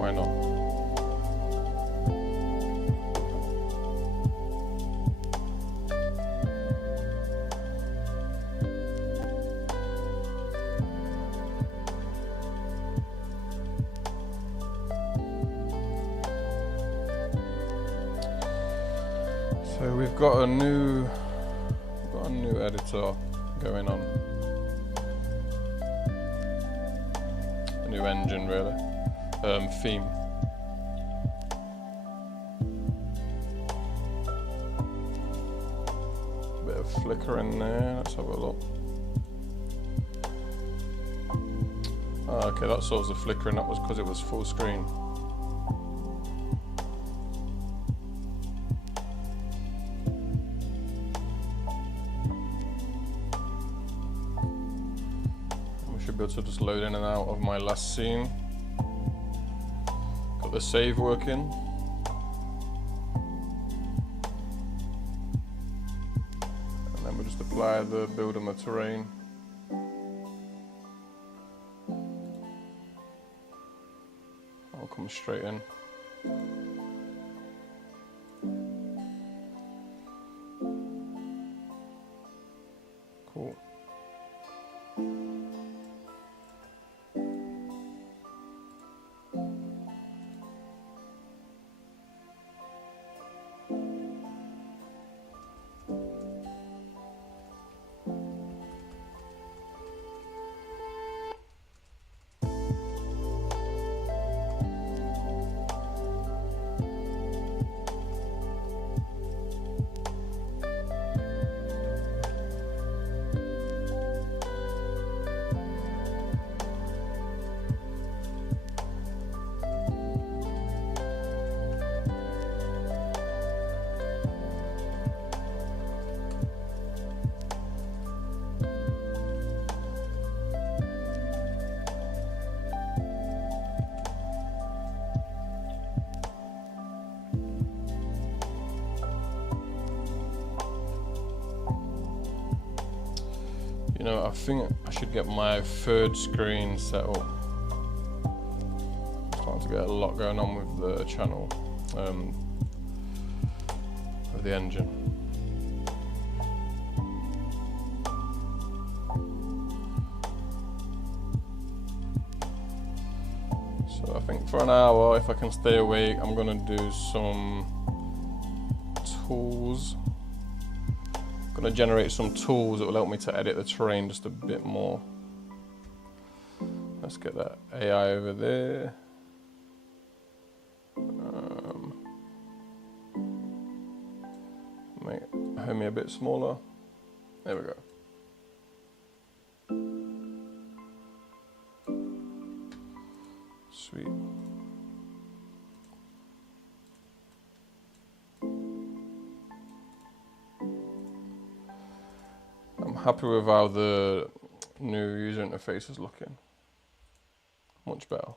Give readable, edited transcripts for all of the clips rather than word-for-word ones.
why not? So we've got a new editor going on. A new engine really. Theme. Bit of flicker in there, let's have a look. Ah, okay, that solves the flickering, that was because it was full screen. We should be able to just load in and out of my last scene. Got the save working. And then we'll just apply the build on the terrain. I'll come straight in. Cool. You know, I think I should get my third screen set up. I'm starting to get a lot going on with the channel, with the engine. So I think for an hour, if I can stay awake, I'm gonna do some tools. I'm going to generate some tools that will help me to edit the terrain just a bit more. Let's get that AI over there. Make Homie a bit smaller. There we go. Sweet. I'm happy with how the new user interface is looking. Much better.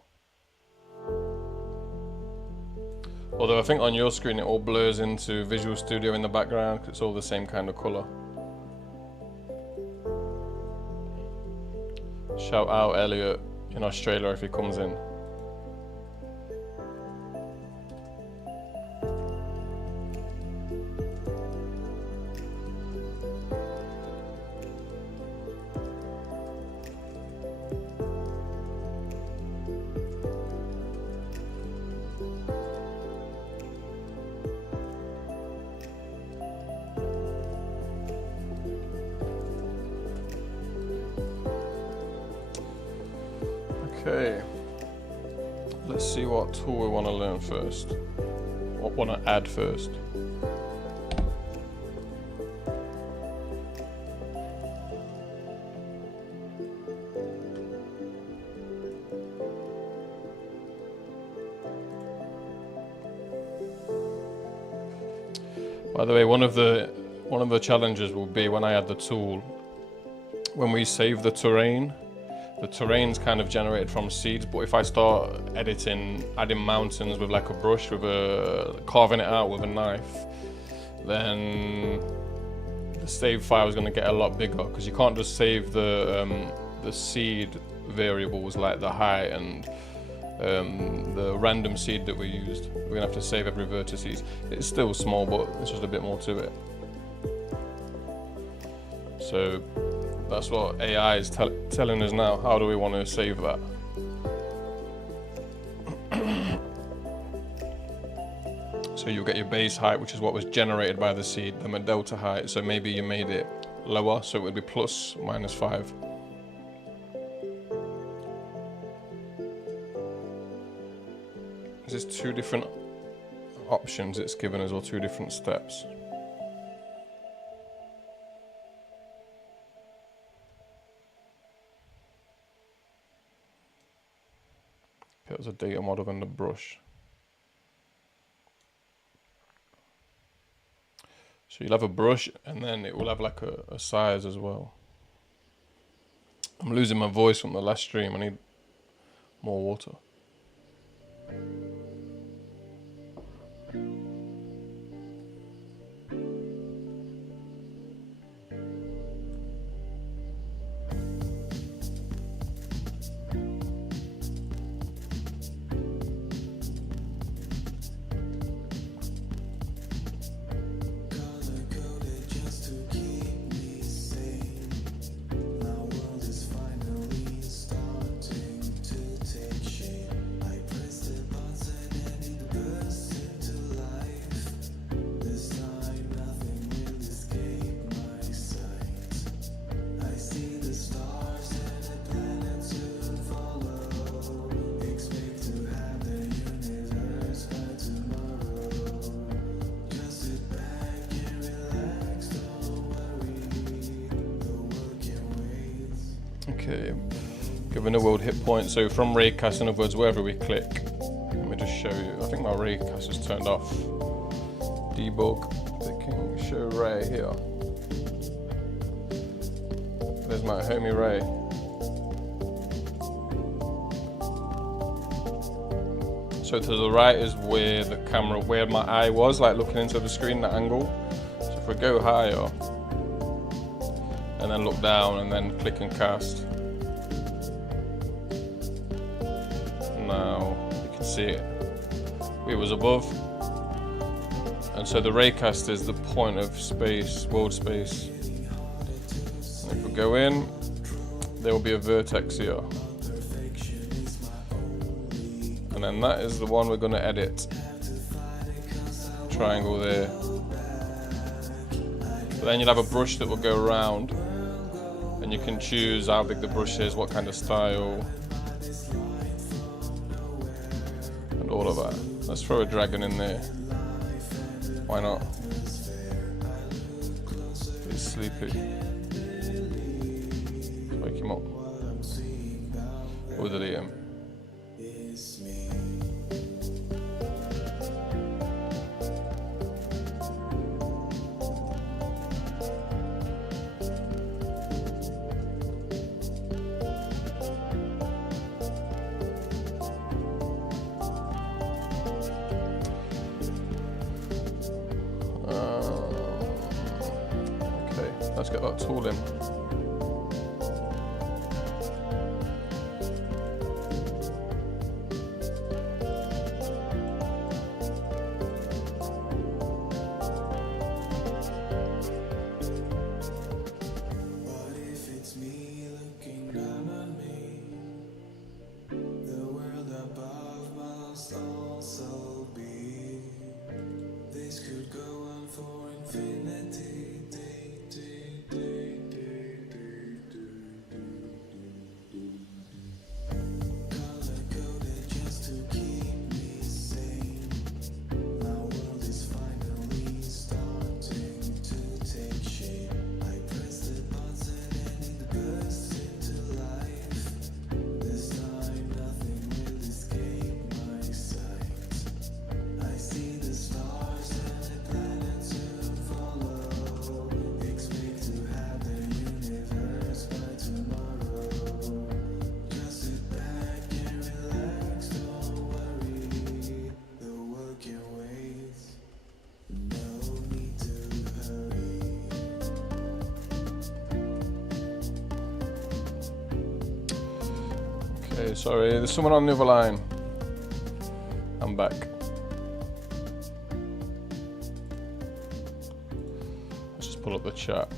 Although I think on your screen it all blurs into Visual Studio in the background because it's all the same kind of colour. Shout out Elliot in Australia if he comes in. Okay, let's see what tool we want to learn first. What want to add first. By the way, one of the challenges will be when I add the tool, when we save the terrain's kind of generated from seeds, but if I start adding mountains with like a brush, carving it out with a knife, then the save file is going to get a lot bigger because you can't just save the seed variables like the height and the random seed that we used. We're gonna have to save every vertices. It's still small, but it's just a bit more to it. So that's what AI is telling us now. How do we want to save that? So you'll get your base height, which is what was generated by the seed, then a delta height. So maybe you made it lower, so it would be plus -5. There's 2 different options it's given us, or 2 different steps. It was a data model and the brush. So you'll have a brush, and then it will have like a size as well. I'm losing my voice from the last stream. I need more water. Okay, given a world hit point, so from raycast, in other words, wherever we click, let me just show you. I think my raycast is turned off. Debug, clicking, show ray here. There's my homie Ray. So to the right is where the camera, where my eye was, like looking into the screen, that angle. So if we go higher, and then look down, and then click and cast. Now you can see it. We was above, and so the raycast is the point of space, world space. And if we go in, there will be a vertex here, and then that is the one we're going to edit. Triangle there. But then you'll have a brush that will go around, and you can choose how big the brush is, what kind of style, and all of that. Let's throw a dragon in there. Why not? He's sleepy. Wake him up. Or delete him. Let's get that tool in. What if it's me looking down on me? The world above must also be. This could go on for infinity. Okay, sorry, there's someone on the other line. I'm back. Let's just pull up the chat.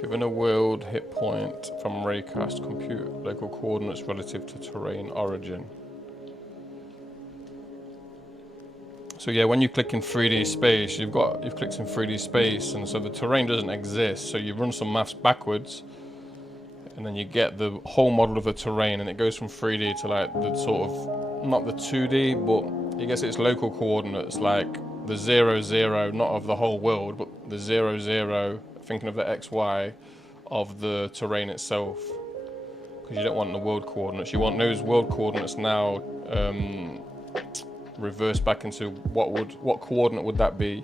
Given a world hit point from raycast, compute local coordinates relative to terrain origin. So yeah, when you click in 3D space, you've clicked in 3D space, and so the terrain doesn't exist. So you run some maths backwards, and then you get the whole model of the terrain, and it goes from 3D to like the sort of, not the 2D, but I guess it's local coordinates, like the 0, 0, not of the whole world, but the 0, 0, thinking of the XY of the terrain itself. Because you don't want the world coordinates, you want those world coordinates now reversed back into what coordinate would that be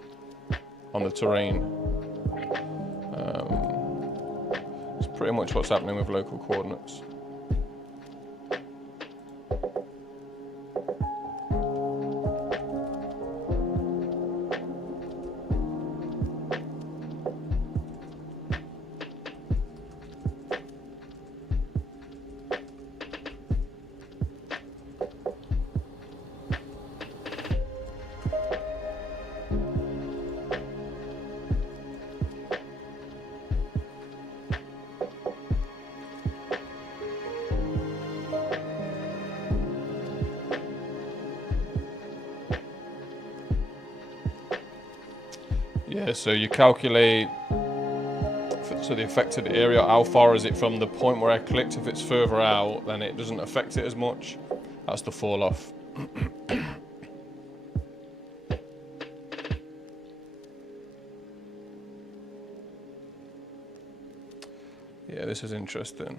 on the terrain. It's pretty much what's happening with local coordinates. Yeah, so you calculate so the affected area, how far is it from the point where I clicked. If it's further out, then it doesn't affect it as much. That's the fall off. Yeah, this is interesting.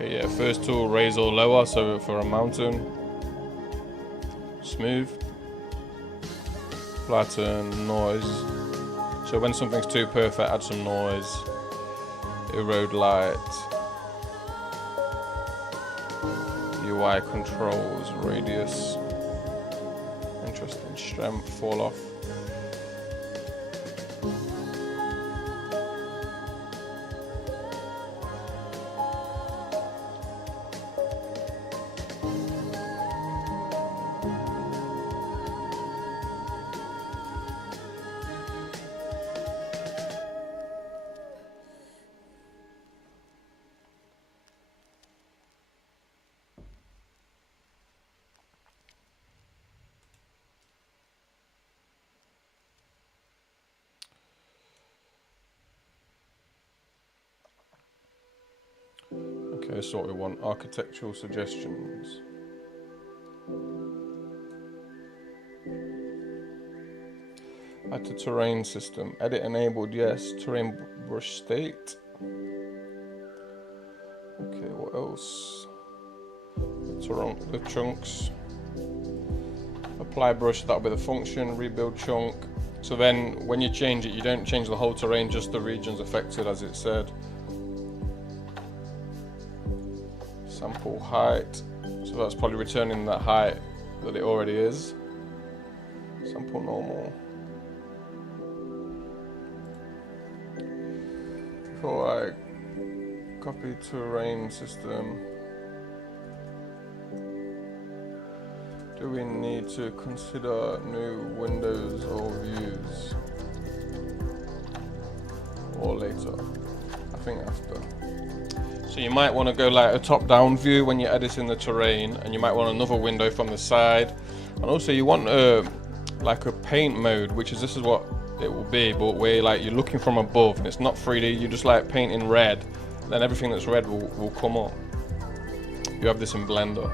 Okay, yeah, first tool, raise or lower, so for a mountain. Smooth. Flatten, noise. So when something's too perfect, add some noise. Erode light. UI controls, radius. Interesting, strength, fall off. Okay, that's what we want. Architectural suggestions. Add to terrain system. Edit enabled, yes. Terrain brush state. Okay, what else? The chunks. Apply brush, that'll be the function. Rebuild chunk. So then when you change it, you don't change the whole terrain, just the regions affected as it said. Sample height. So that's probably returning that height that it already is. Sample normal. Before I copy terrain system. Do we need to consider new windows or views? Or later? I think after. So you might want to go like a top-down view when you're editing the terrain, and you might want another window from the side. And also you want like a paint mode, which is, this is what it will be, but where like you're looking from above and it's not 3D, you just like paint in red, then everything that's red will come up. You have this in Blender.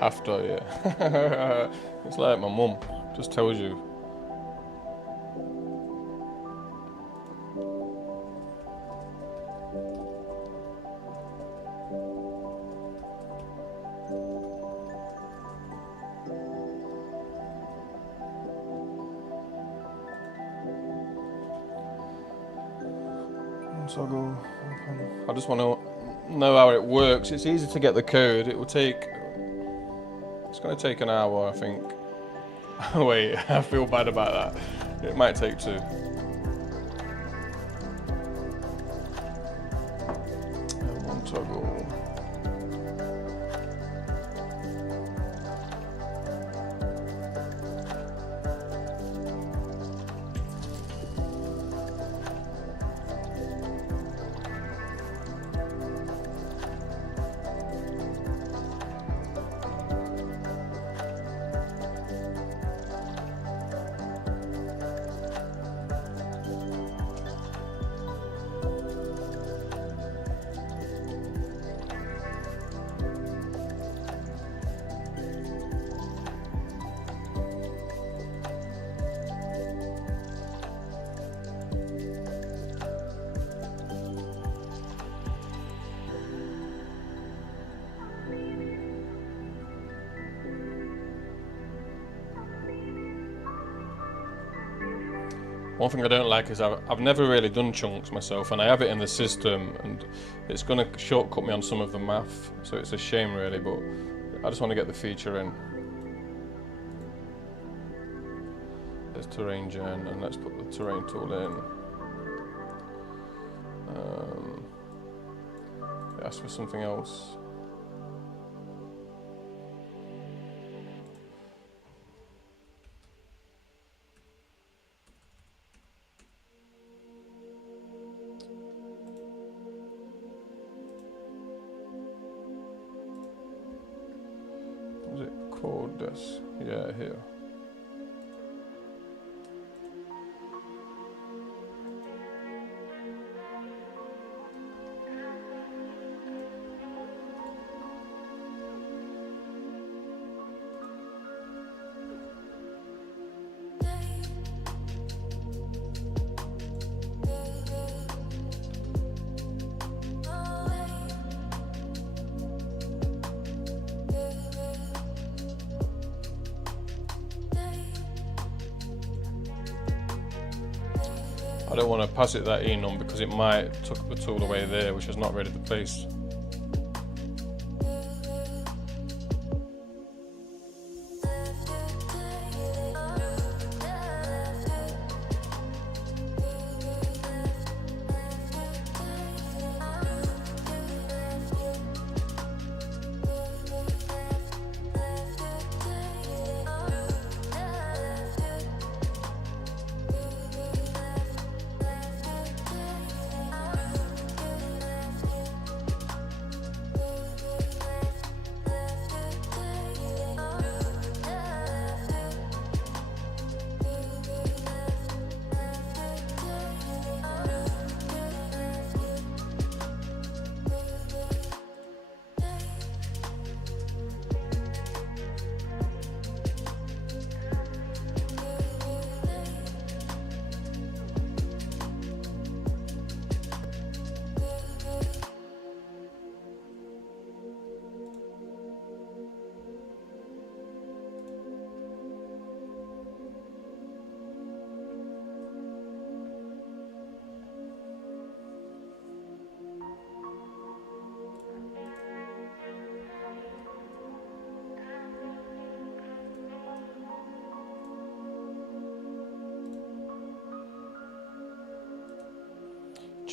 After, yeah. It's like my mum just tells you. Toggle. I just want to know how it works. It's easy to get the code. It will take. It's going to take an hour, I think. Wait, I feel bad about that. It might take 2. One toggle. One thing I don't like is I've never really done chunks myself, and I have it in the system, and it's going to shortcut me on some of the math, so it's a shame really, but I just want to get the feature in. There's terrain gen, and let's put the terrain tool in. It asks for something else. Is it called this? Yeah, here. I don't want to pass it that enum because it might tuck the tool away there, which is not really the place.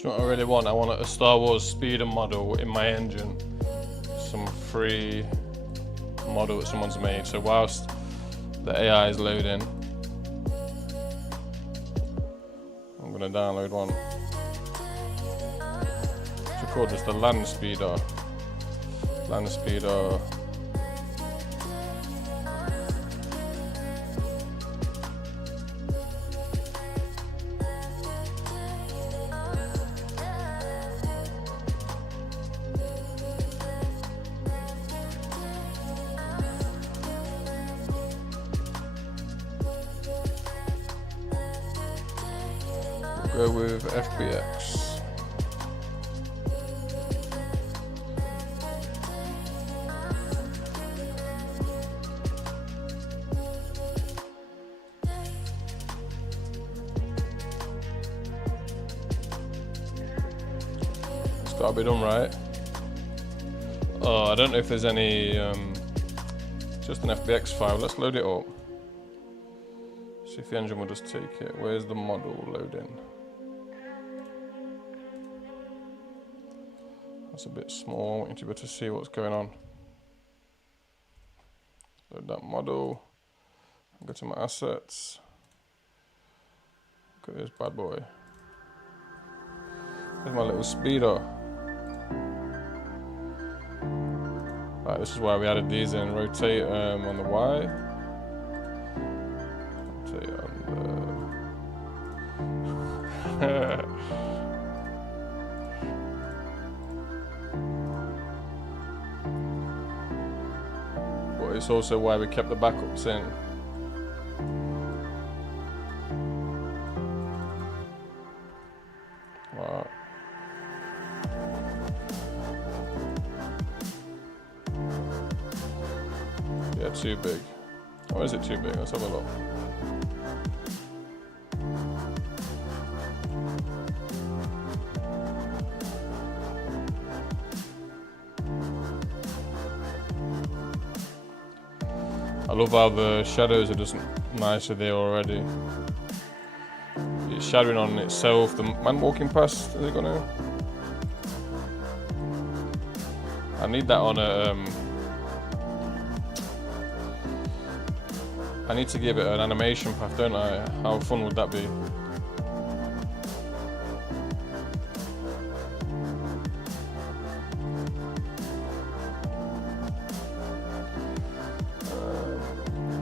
you know what I really want? I want a Star Wars speeder model in my engine. Some free model that someone's made. So whilst the AI is loading, I'm gonna download one. It's called just the land speeder. Land speeder. Go with FBX. It's gotta be done right. Oh, I don't know if there's any, just an FBX file. Let's load it up. See if the engine will just take it. Where's the model loading? That's a bit small. I want you to be able to see what's going on. Load that model. Go to my assets. Look at this bad boy. Here's my little speeder. Right, this is why we added these in. Rotate on the Y. Rotate on the... But it's also why we kept the backups in. Right. Yeah, too big. Or is it too big? Let's have a look. I love how the shadows are just nicer there already. It's shadowing on itself. The man walking past, is it gonna? I need that on a. I need to give it an animation path, don't I? How fun would that be?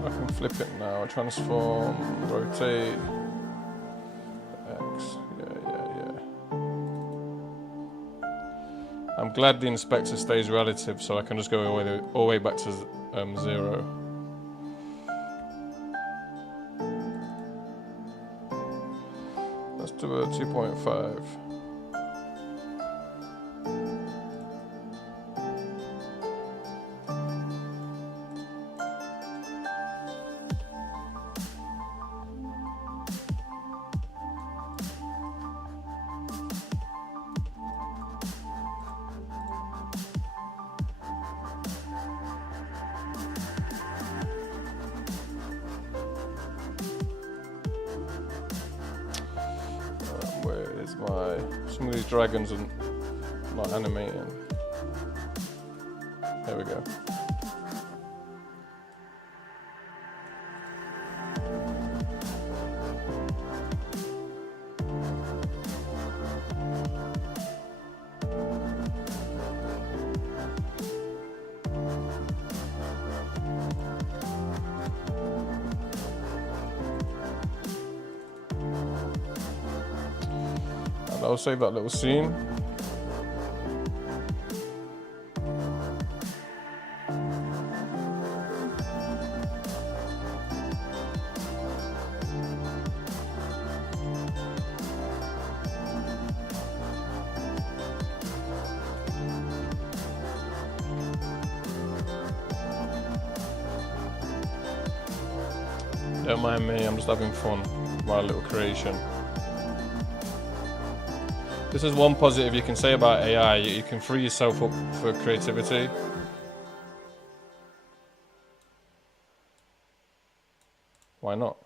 I can flip it now. Transform, rotate, X. Yeah. I'm glad the inspector stays relative, so I can just go all the way back to 0. Let's do a 2.5. Where is my... Some of these dragons are not animating. There we go. And I'll save that little scene. Don't mind me, I'm just having fun with my little creation. This is one positive you can say about AI, you can free yourself up for creativity. Why not?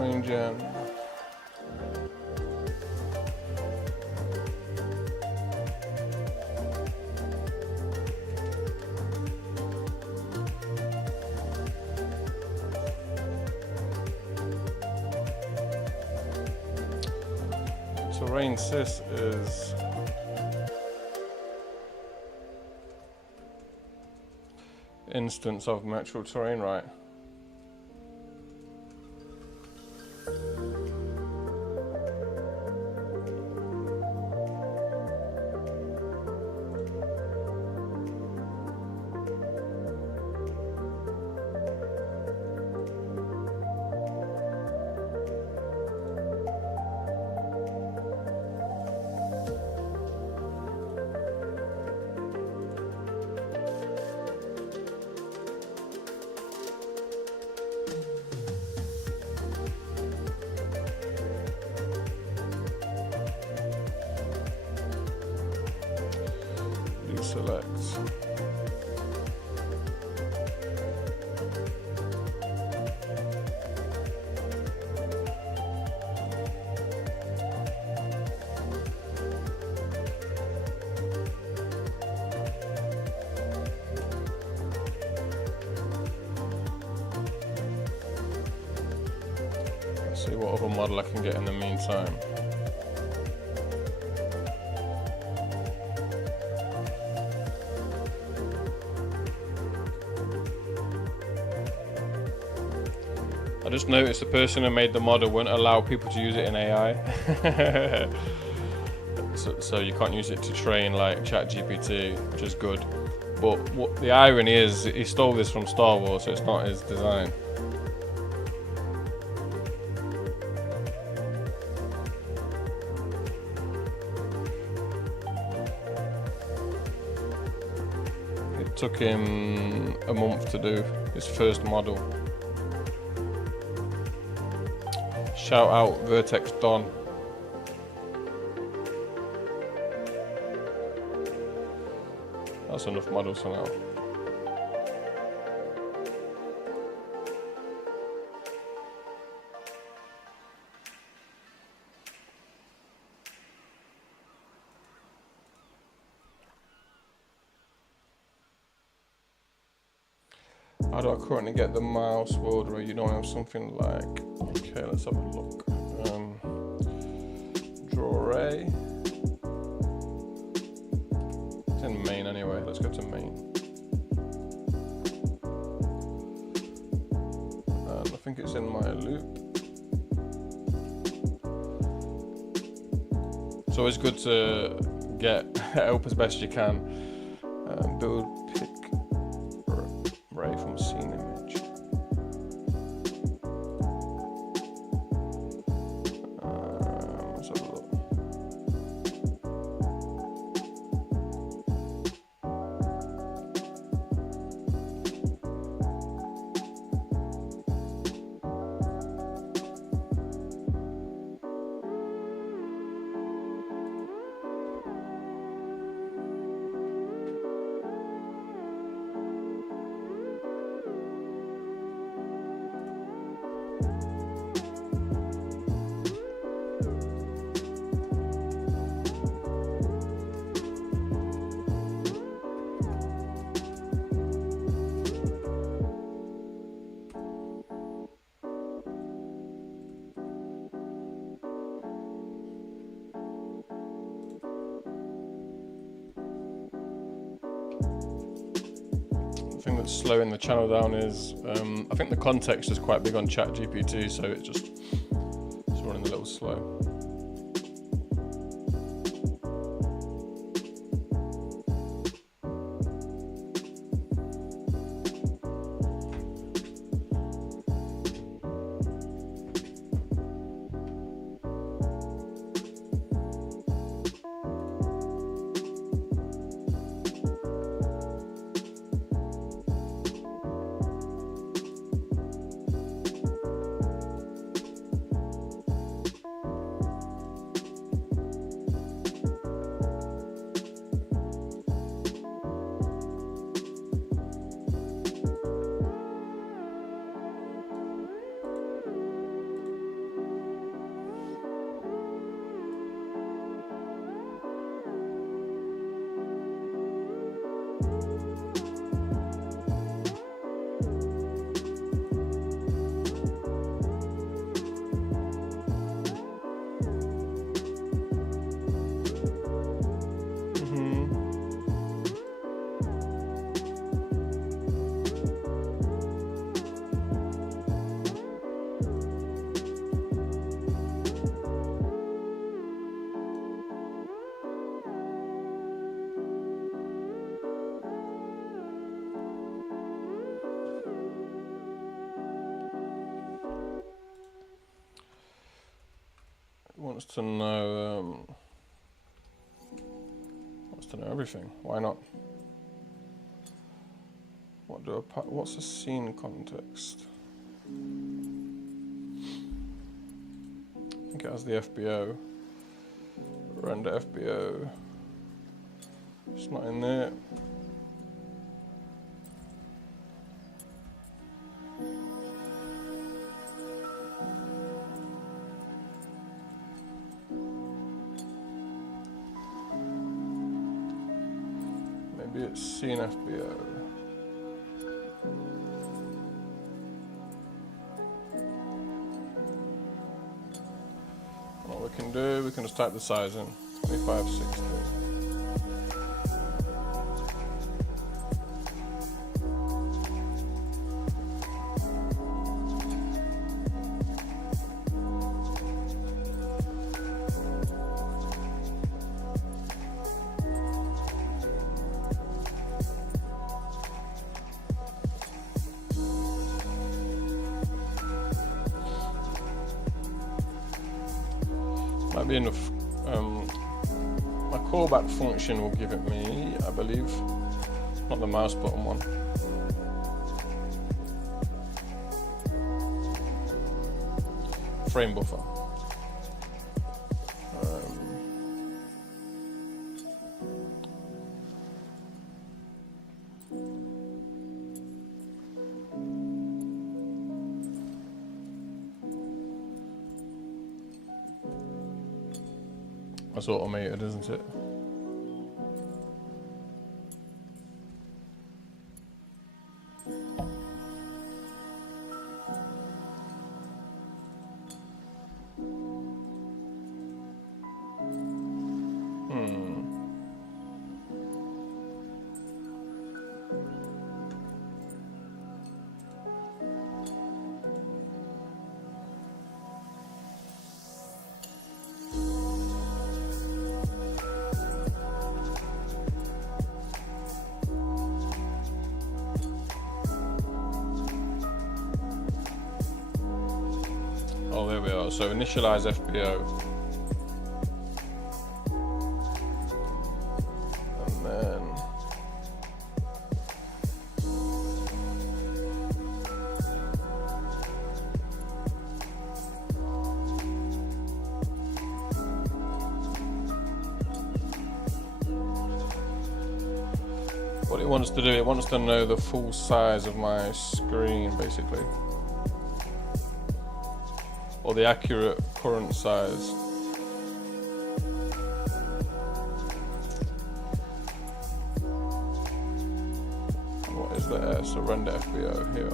Terrain gen. Terrain sys is instance of metro terrain, right? Select. Let's see what other model I can get in the meantime. I just noticed the person who made the model wouldn't allow people to use it in AI. so you can't use it to train like ChatGPT, which is good. But what the irony is, he stole this from Star Wars, so it's not his design. It took him a month to do his first model. Shout out Vertex Don. That's enough models for now. How do I currently get the mouse world where you don't have something like, okay, let's have a look. Draw array. It's in main anyway, let's go to main. And I think it's in my loop. It's always good to help as best you can. Build pick array from scene image. Let's have a look. The thing that's slowing the channel down is I think the context is quite big on ChatGPT, so it's running a little slow. wants to know everything. Why not? What's a scene context? I think it has the FBO. Render FBO. It's not in there. Maybe it's scene FBO. What we can do, we can just type the size in, 2560. Might be enough. My callback function will give it me, I believe, not the mouse button one. Frame buffer. That's automated, isn't it? Oh, there we are. So initialize FBO. And then what it wants to do, it wants to know the full size of my screen, basically. Or the accurate current size. What is the S? So render FBO here.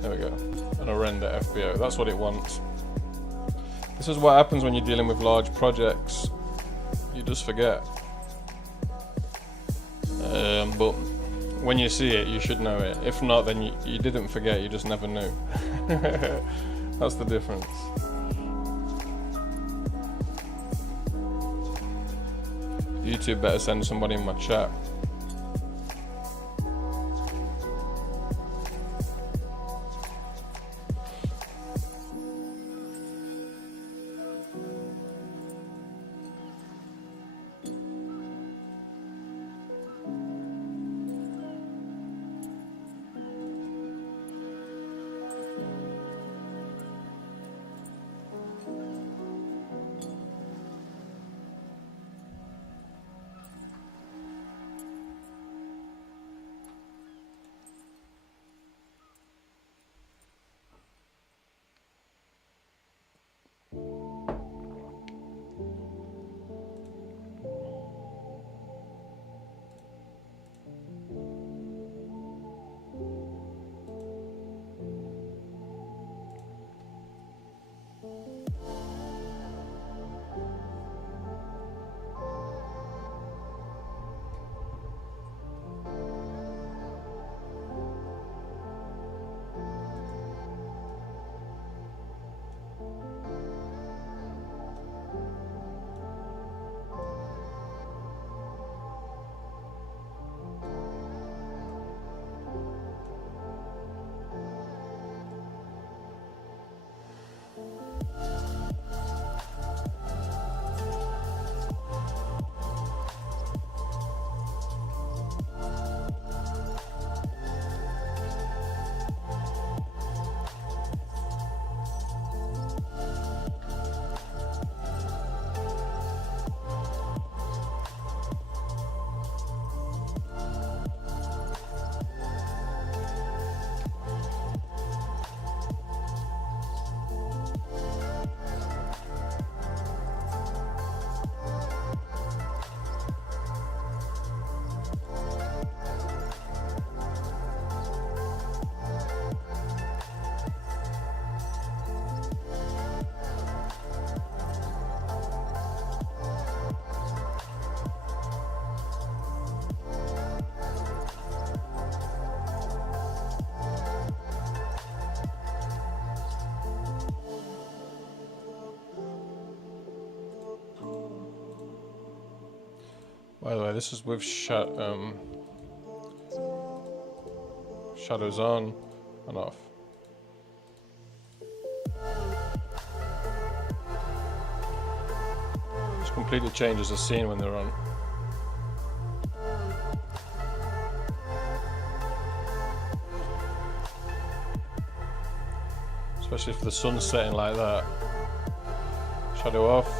There we go. And a render FBO. That's what it wants. This is what happens when you're dealing with large projects. You just forget. But when you see it, you should know it. If not, then you didn't forget, you just never knew. That's the difference. YouTube better send somebody in my chat. By the way, this is with shadows on and off. Just completely changes the scene when they're on. Especially if the sun's setting like that. Shadow off.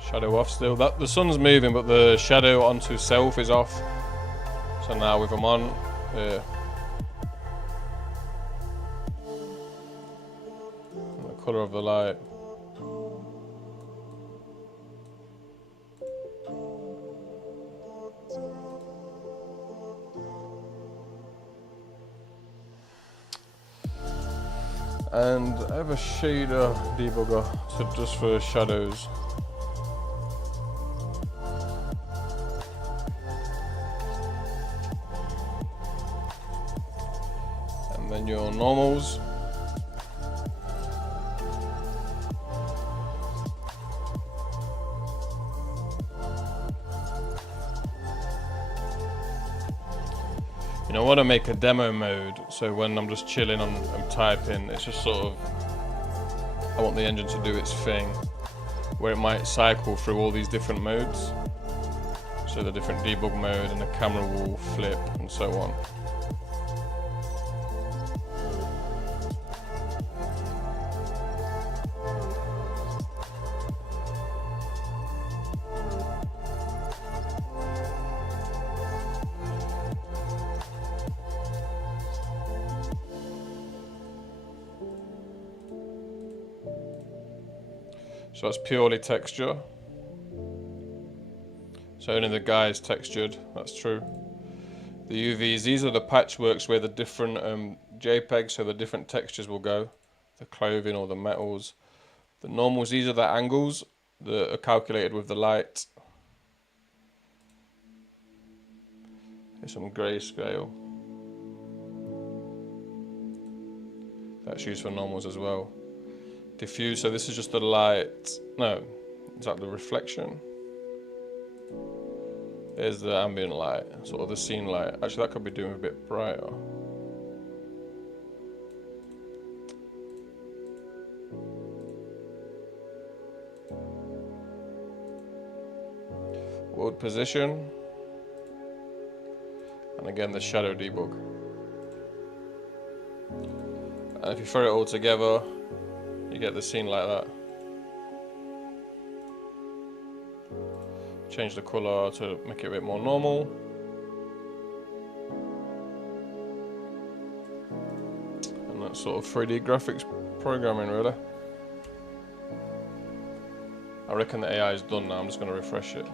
Shadow off still. The sun's moving, but the shadow onto self is off. So now with them on, yeah. And the colour of the light. And I have a shader debugger just for shadows. And then your normals. You know, I want to make a demo mode, so when I'm just chilling, I'm typing, it's just sort of, I want the engine to do its thing, where it might cycle through all these different modes. So the different debug mode, and the camera will flip, and so on. So that's purely texture. So only the guy is textured, that's true. The UVs, these are the patchworks where the different JPEGs, so the different textures will go. The clothing or the metals. The normals, these are the angles that are calculated with the light. Here's some grayscale. That's used for normals as well. Diffuse, so this is just the light. No, is that the reflection? There's the ambient light, sort of the scene light. Actually, that could be doing a bit brighter. World position. And again, the shadow debug. And if you throw it all together, you get the scene like that. Change the color to make it a bit more normal. And that's sort of 3D graphics programming, really. I reckon the AI is done now, I'm just going to refresh it.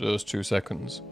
Those 2 seconds.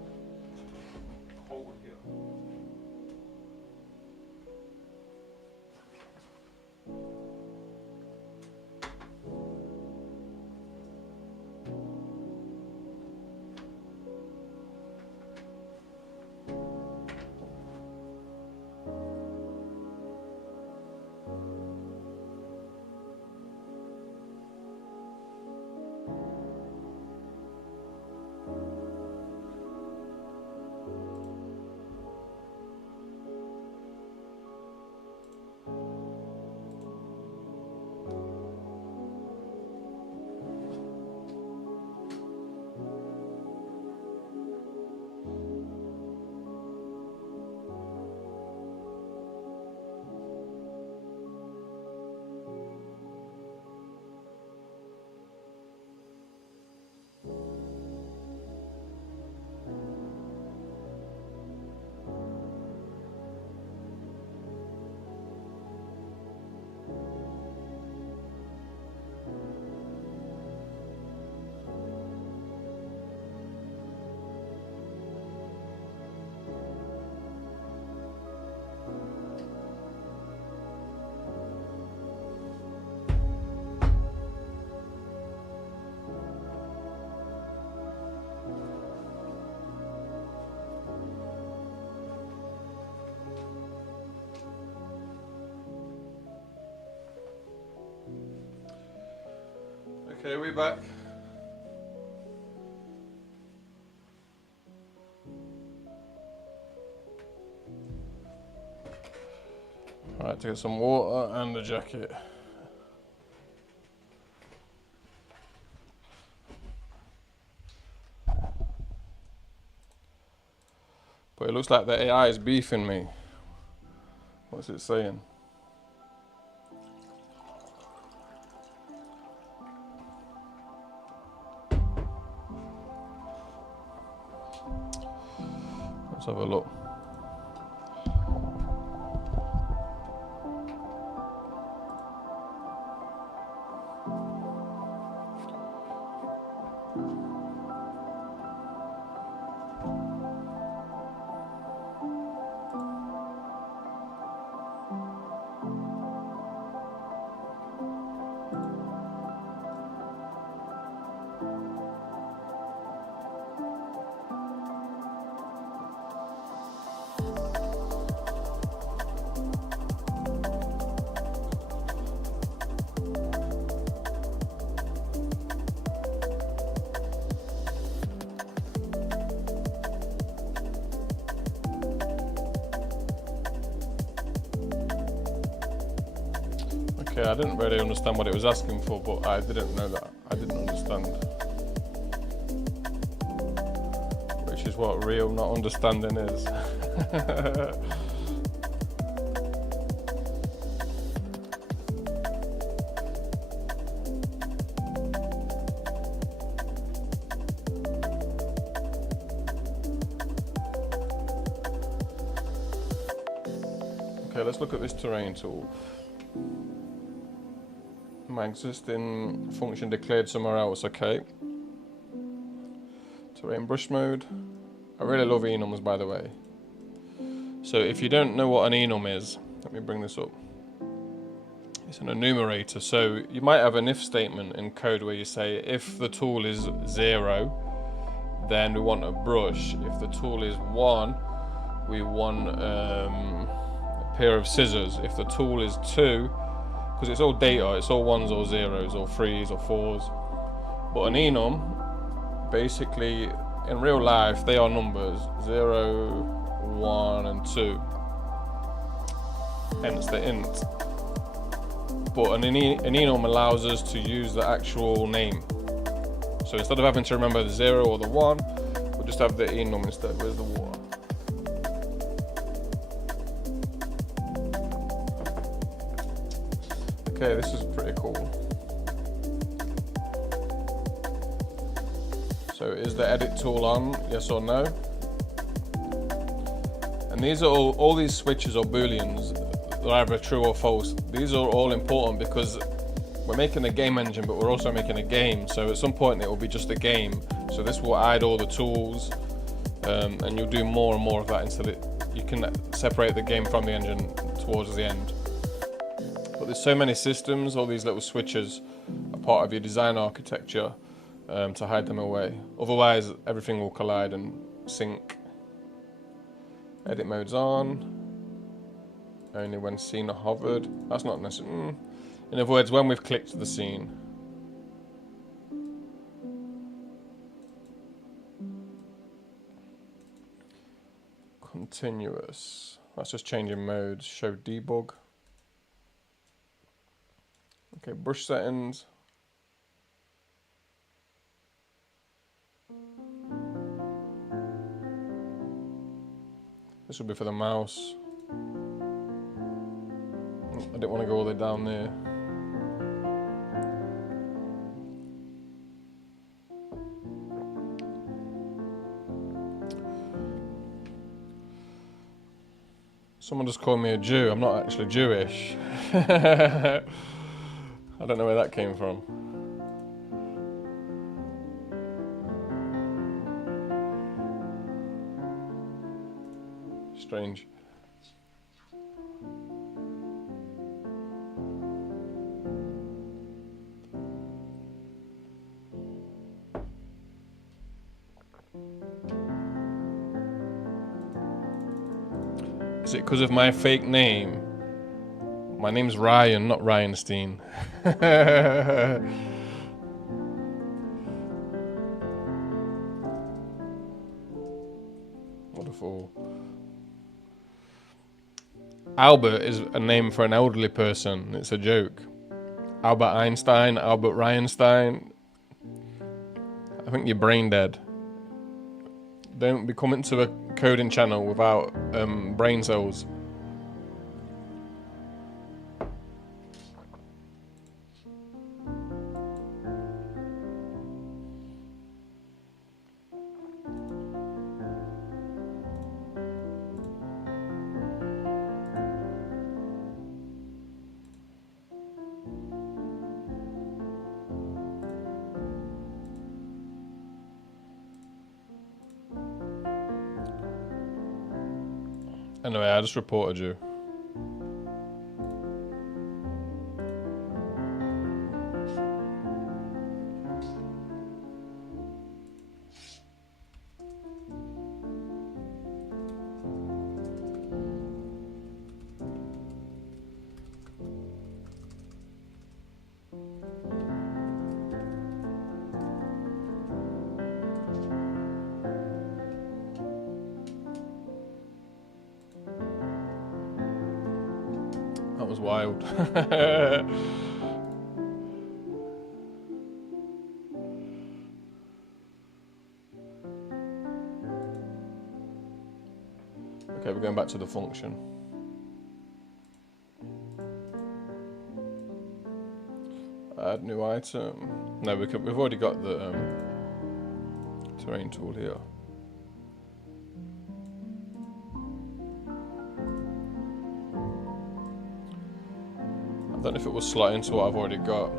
Okay, we're back. Alright, to get some water and a jacket. But it looks like the AI is beefing me. What's it saying? Let's have a look. Okay, I didn't really understand what it was asking for, but I didn't know that. I didn't understand. Which is what real not understanding is. Okay, let's look at this terrain tool. My existing function declared somewhere else, okay. Terrain brush mode. I really love enums, by the way. So if you don't know what an enum is, let me bring this up. It's an enumerator. So you might have an if statement in code where you say if the tool is 0, then we want a brush. If the tool is 1, we want a pair of scissors. If the tool is 2, because it's all data, it's all 1s or 0s or 3s or 4s. But an enum, basically, in real life, they are numbers 0, 1, and 2. Hence the int. But an enum allows us to use the actual name. So instead of having to remember the 0 or the 1, we'll just have the enum instead. Where's the water? Okay, this is pretty cool. So is the edit tool on, yes or no? And these are all these switches or booleans, they're either true or false. These are all important because we're making a game engine, but we're also making a game. So at some point it will be just a game. So this will add all the tools, and you'll do more and more of that until you can separate the game from the engine towards the end. But there's so many systems, all these little switches are part of your design architecture to hide them away. Otherwise, everything will collide and sync. Edit mode's on. Only when seen or hovered. That's not necessary. In other words, when we've clicked the scene. Continuous. That's just changing modes. Show debug. Okay, brush settings. This will be for the mouse. I didn't want to go all the way down there. Someone just called me a Jew. I'm not actually Jewish. I don't know where that came from. Strange. Is it because of my fake name? My name's Ryan, not Ryan Steen. Albert is a name for an elderly person. It's a joke. Albert Einstein, Albert Ryanstein. I think you're brain dead. Don't be coming to a coding channel without brain cells. Anyway, I just reported you. That was wild. Okay, we're going back to the function. Add new item. No, we've already got the terrain tool here. I don't know if it will slot into what I've already got.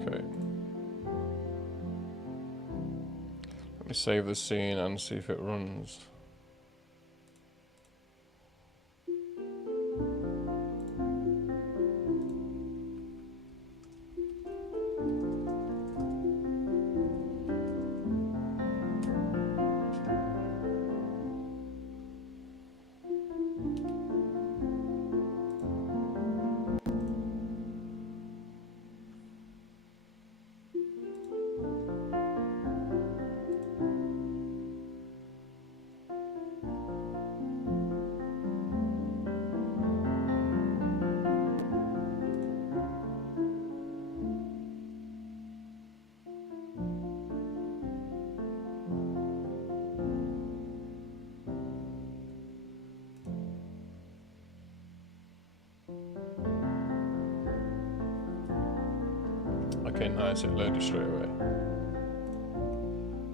Okay. Let me save the scene and see if it runs. Okay, nice, it loaded straight away.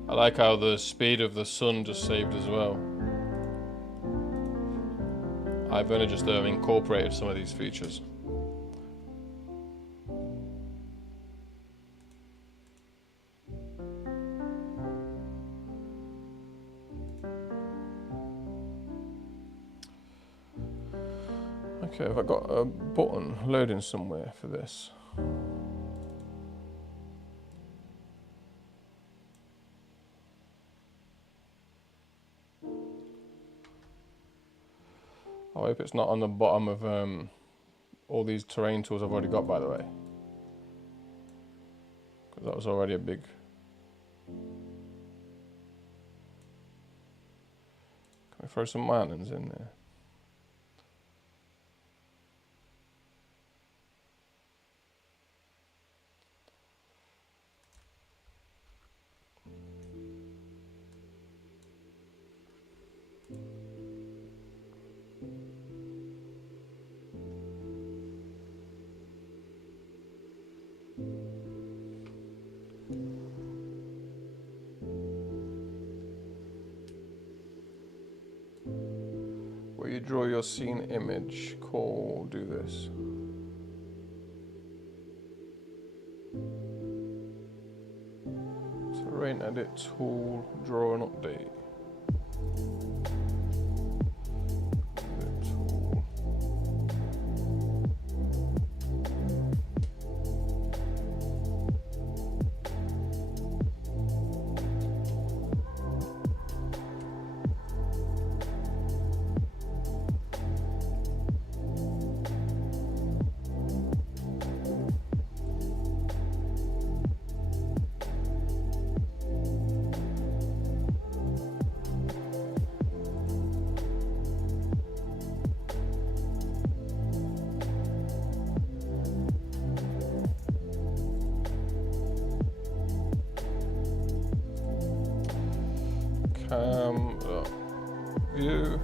I like how the speed of the sun just saved as well. I've only just incorporated some of these features. Okay, have I got a button loading somewhere for this? I hope it's not on the bottom of all these terrain tools I've already got, by the way. Because that was already a big... Can we throw some mountains in there? Where you draw your scene image, call, do this. Terrain edit tool, draw and update. Edit tool. cam view.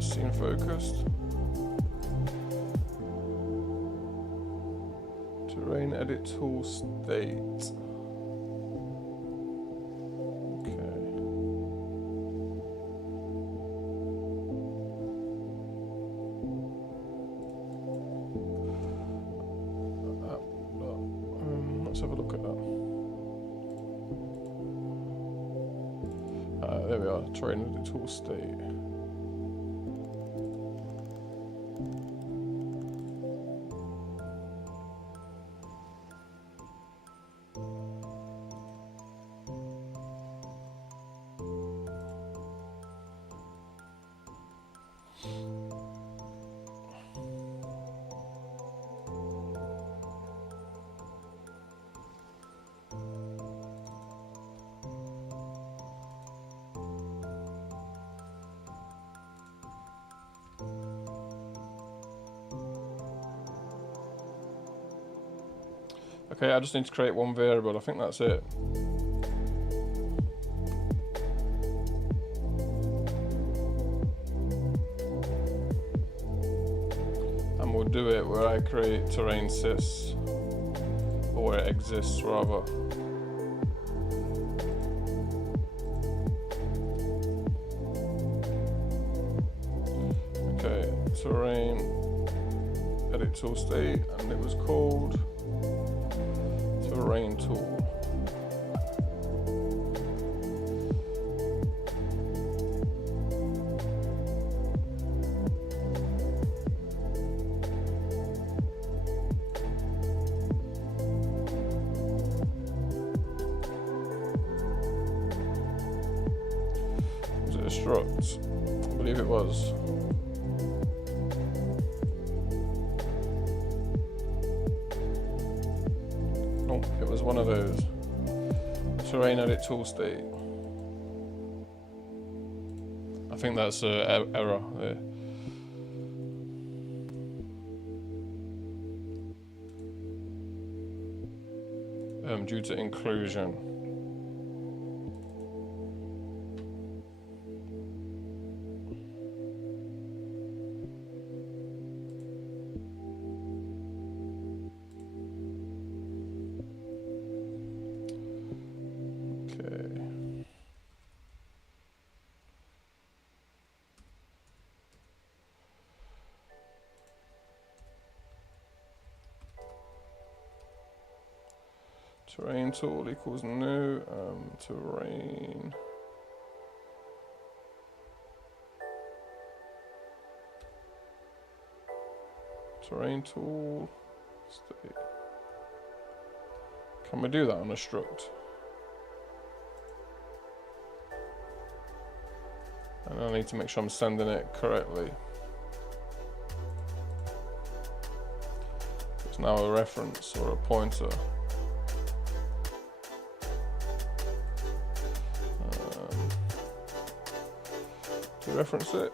Scene focused. Terrain edit tool state. Okay. Let's have a look at that. There we are. Terrain edit tool state. Okay, I just need to create one variable. I think that's it. And we'll do it where I create terrain sys, or where it exists rather. Okay, terrain edit tool state, and it was called terrain tool. Was it a struct? I believe it was. It was one of those. Terrain edit tool state. I think that's an error there. Due to inclusion. Terrain tool equals new terrain. Terrain tool state. Can we do that on a struct? And I need to make sure I'm sending it correctly. It's now a reference or a pointer. Do you reference it?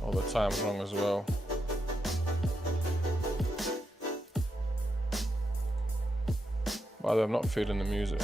All the time's wrong as well. By the way, I'm not feeling the music.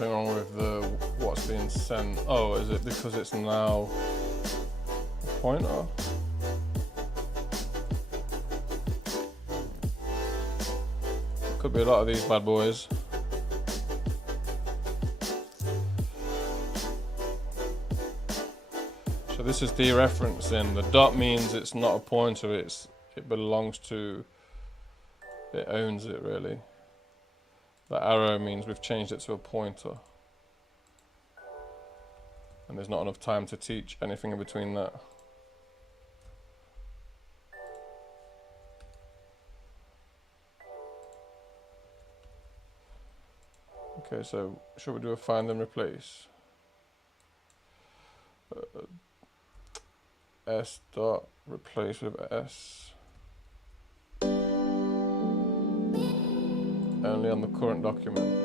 something wrong with the what's being sent. Oh, is it because it's now a pointer? Could be a lot of these bad boys. So this is dereferencing. The dot means it's not a pointer, it belongs to, it owns it really. The arrow means we've changed it to a pointer. And there's not enough time to teach anything in between that. Okay, so should we do a find and replace? S dot replace with S. Only on the current document.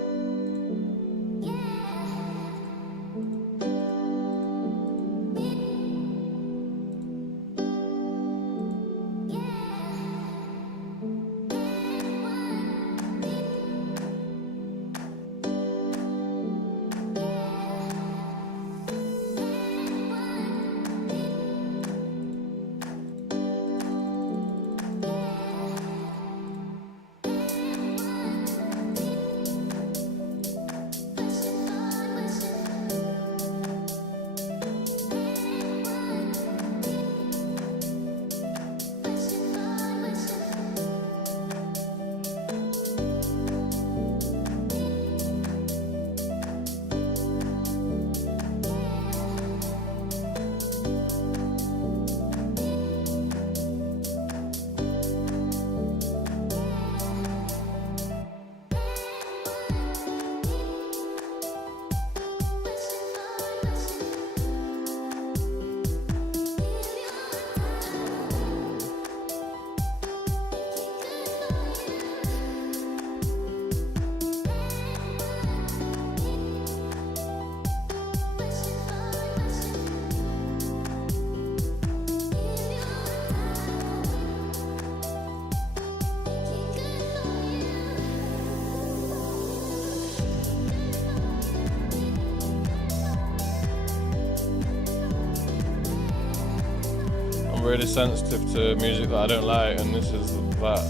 Really sensitive to music that I don't like, and this is that.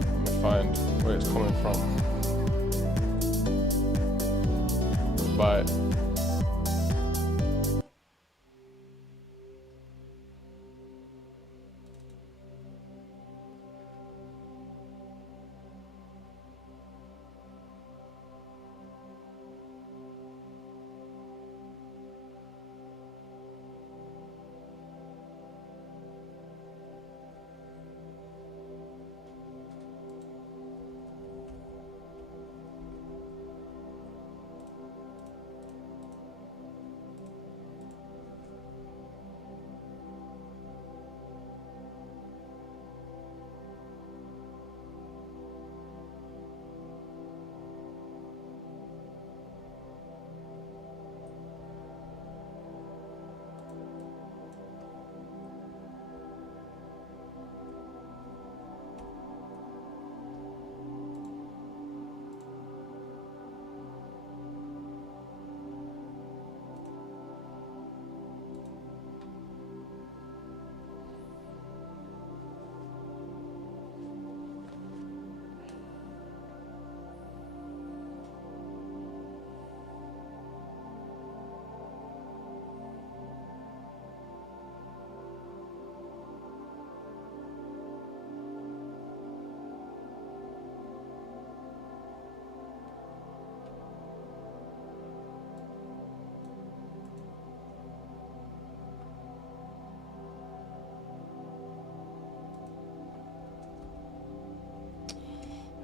Let me find where it's coming from. Buy it.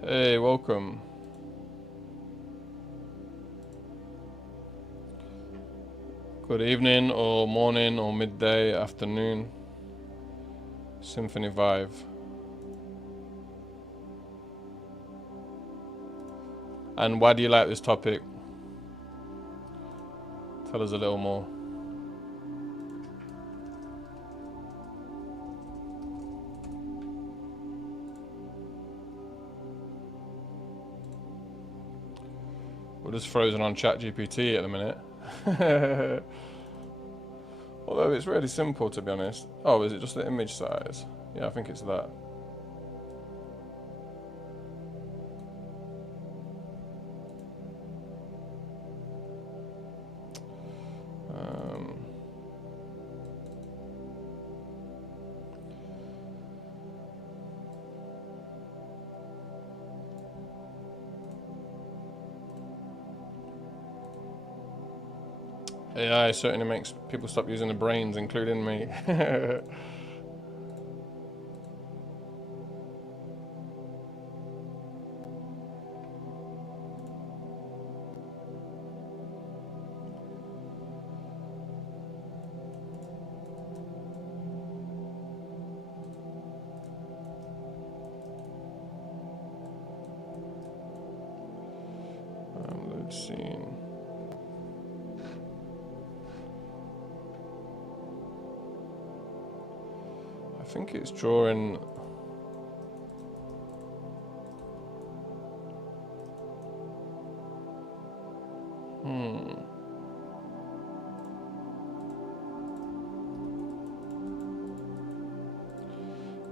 Hey, welcome. Good evening, or morning, or midday, afternoon. Symphony Vibe. And why do you like this topic? Tell us a little more. We'll just frozen on ChatGPT at the minute. Although it's really simple, to be honest. Oh, is it just the image size? Yeah, I think it's that. AI certainly makes people stop using their brains, including me. Load scene. I think it's drawing.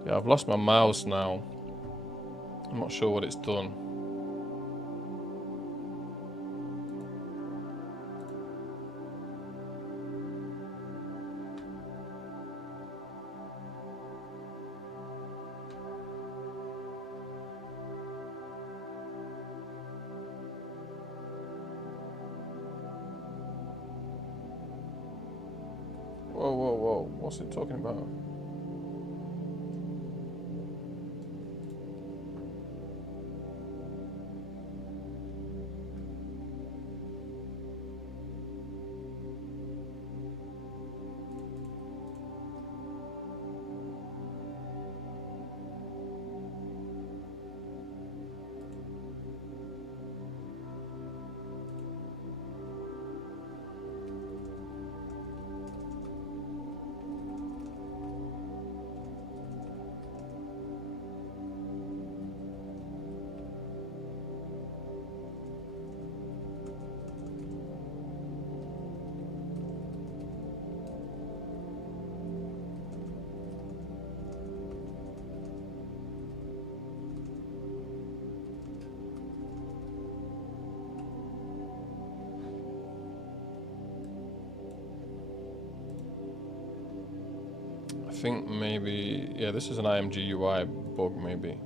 Yeah, I've lost my mouse now. I'm not sure what it's done. Whoa, whoa, whoa. What's it talking about? I think maybe, yeah, this is an IMG UI bug, maybe.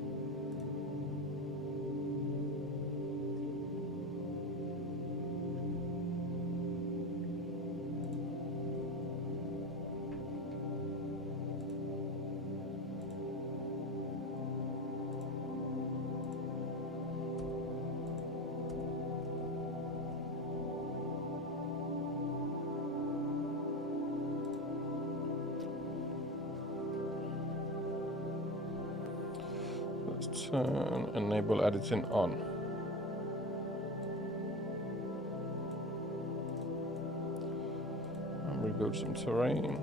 Let's turn enable editing on. And rebuild some terrain.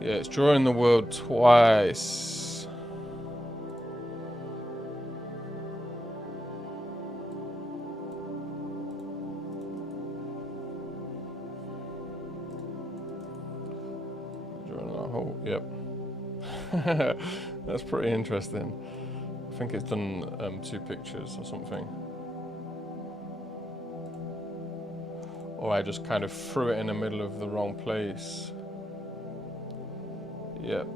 Yeah, it's drawing the world twice. Drawing a whole, yep. That's pretty interesting. I think it's done 2 pictures or something. Or I just kind of threw it in the middle of the wrong place. Yep.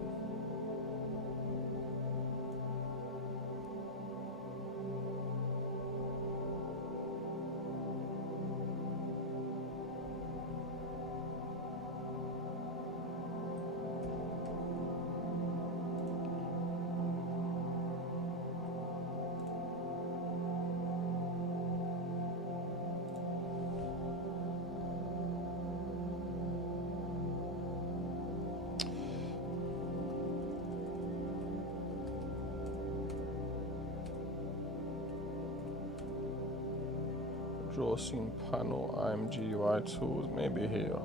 Draw scene panel, IMG UI tools, maybe here.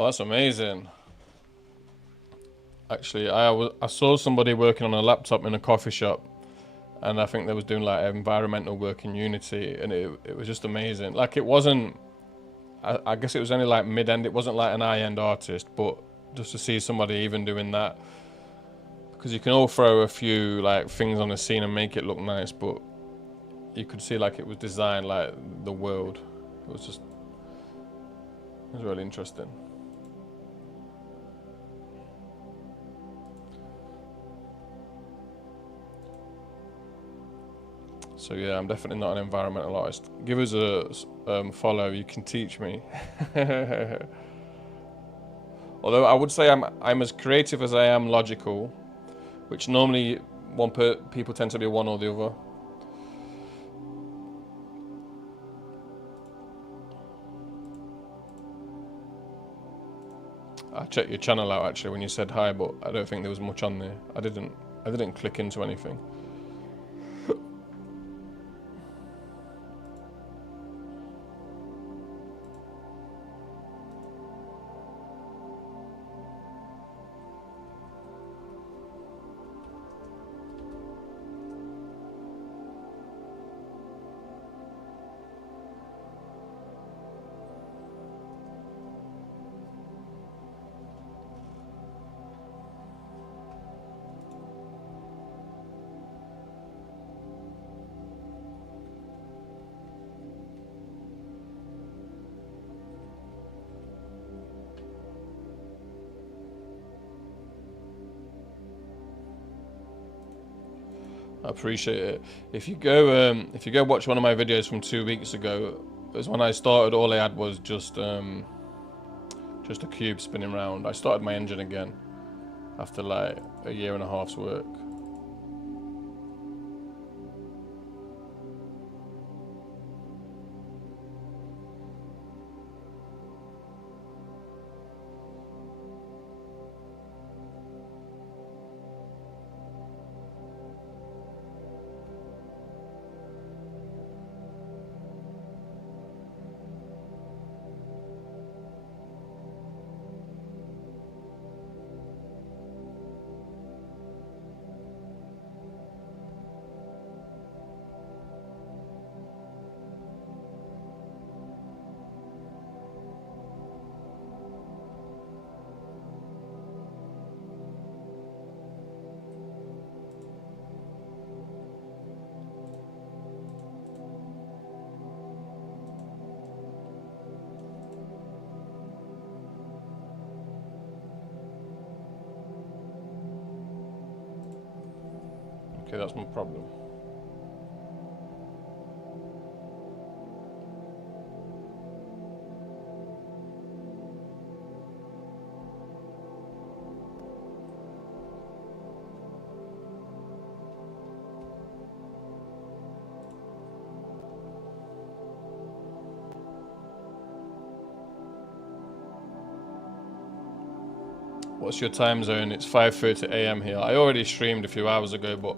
Oh, that's amazing. Actually, I saw somebody working on a laptop in a coffee shop, and I think they was doing like environmental work in Unity, and it was just amazing. Like it wasn't, I guess it was only like mid-end. It wasn't like an high-end artist, but just to see somebody even doing that, because you can all throw a few like things on a scene and make it look nice, but you could see like it was designed like the world. It was just, it was really interesting. So yeah, I'm definitely not an environmental artist. Give us a follow. You can teach me. Although I would say I'm as creative as I am logical, which normally people tend to be one or the other. I checked your channel out actually when you said hi, but I don't think there was much on there. I didn't click into anything. I appreciate it. If you go watch one of my videos from 2 weeks ago, it was when I started. All I had was just a cube spinning around. I started my engine again after like a year and a half's work. Okay, that's my problem. What's your time zone? It's 5:30 a.m. here. I already streamed a few hours ago, but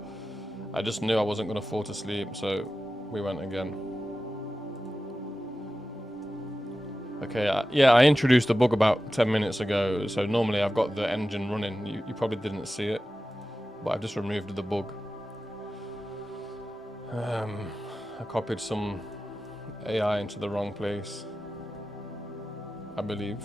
I just knew I wasn't going to fall to sleep, so we went again. Okay, yeah, I introduced the bug about 10 minutes ago, so normally I've got the engine running. You probably didn't see it, but I've just removed the bug. I copied some AI into the wrong place, I believe.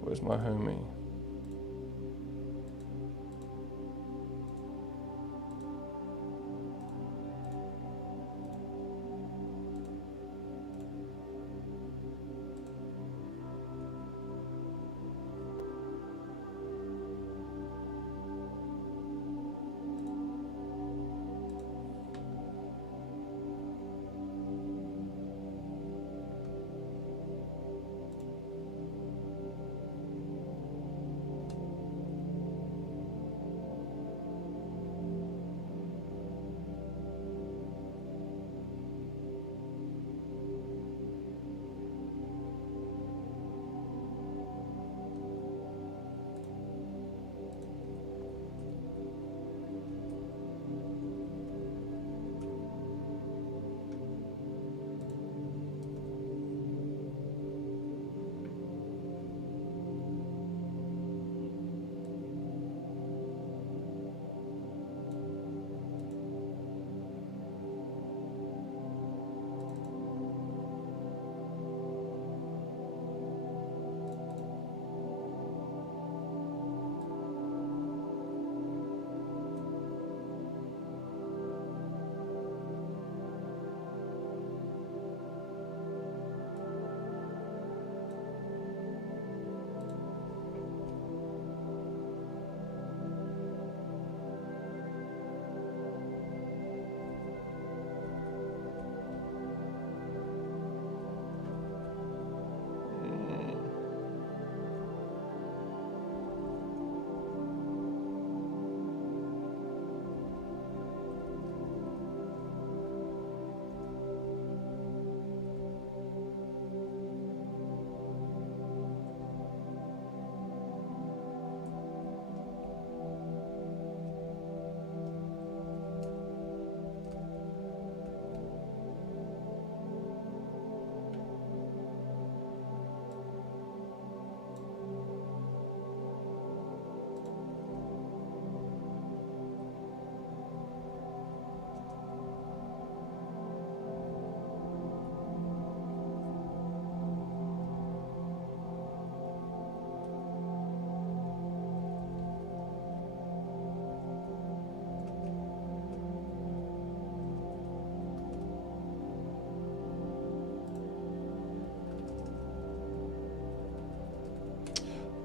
Where's my homie?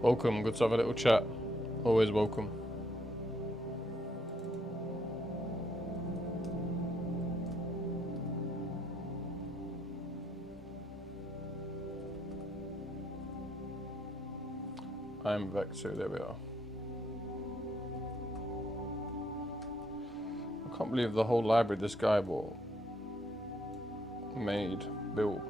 Welcome, good to have a little chat. Always welcome. I'm Vector, there we are. I can't believe the whole library this guy bought, built.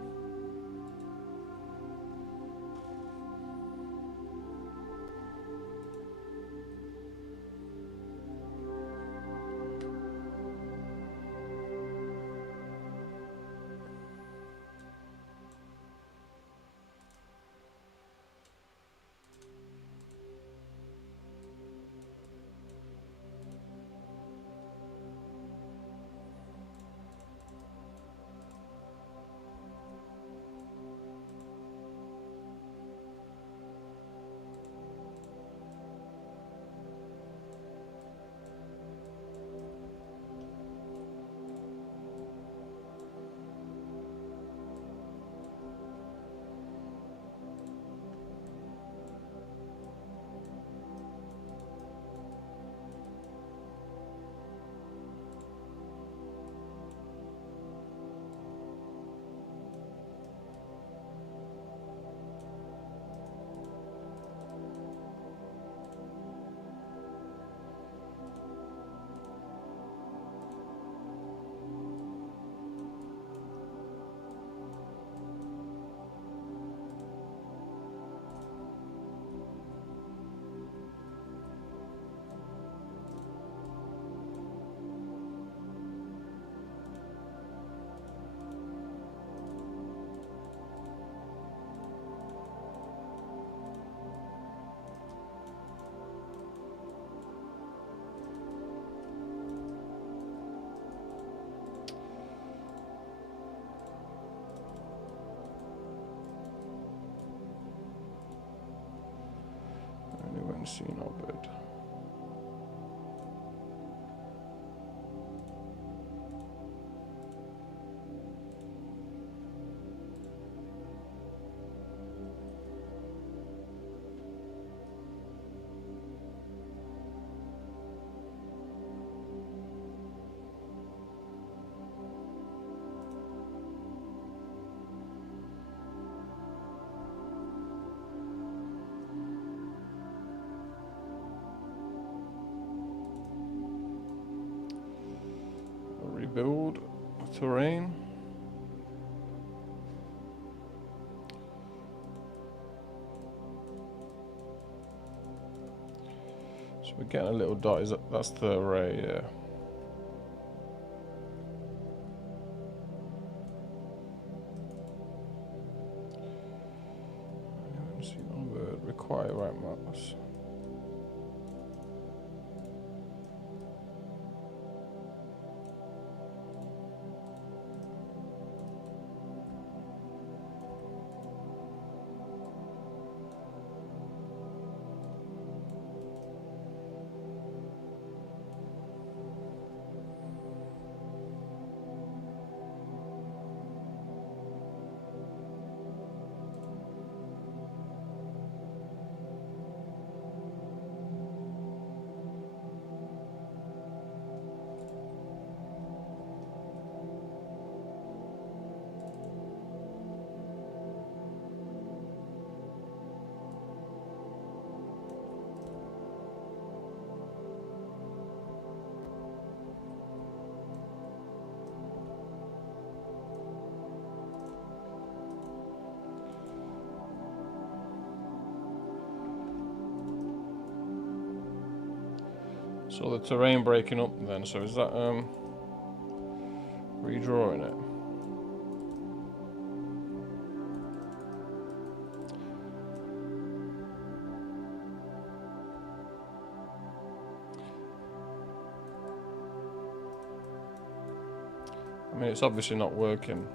Anyone seen Obed? Rebuild terrain. So we're getting a little dot. That's the array, yeah. Anyone seen Obed? Require right maps. So the terrain breaking up then, so is that redrawing it? I mean, it's obviously not working.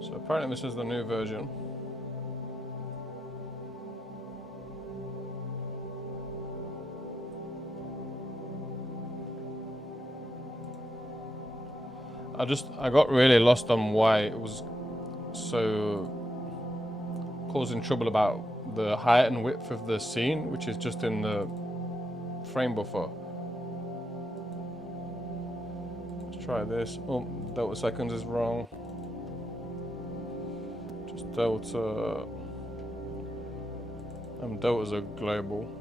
So apparently this is the new version. I got really lost on why it was so causing trouble about the height and width of the scene, which is just in the frame buffer. Let's try this. Oh, delta seconds is wrong. Just delta. Deltas are global.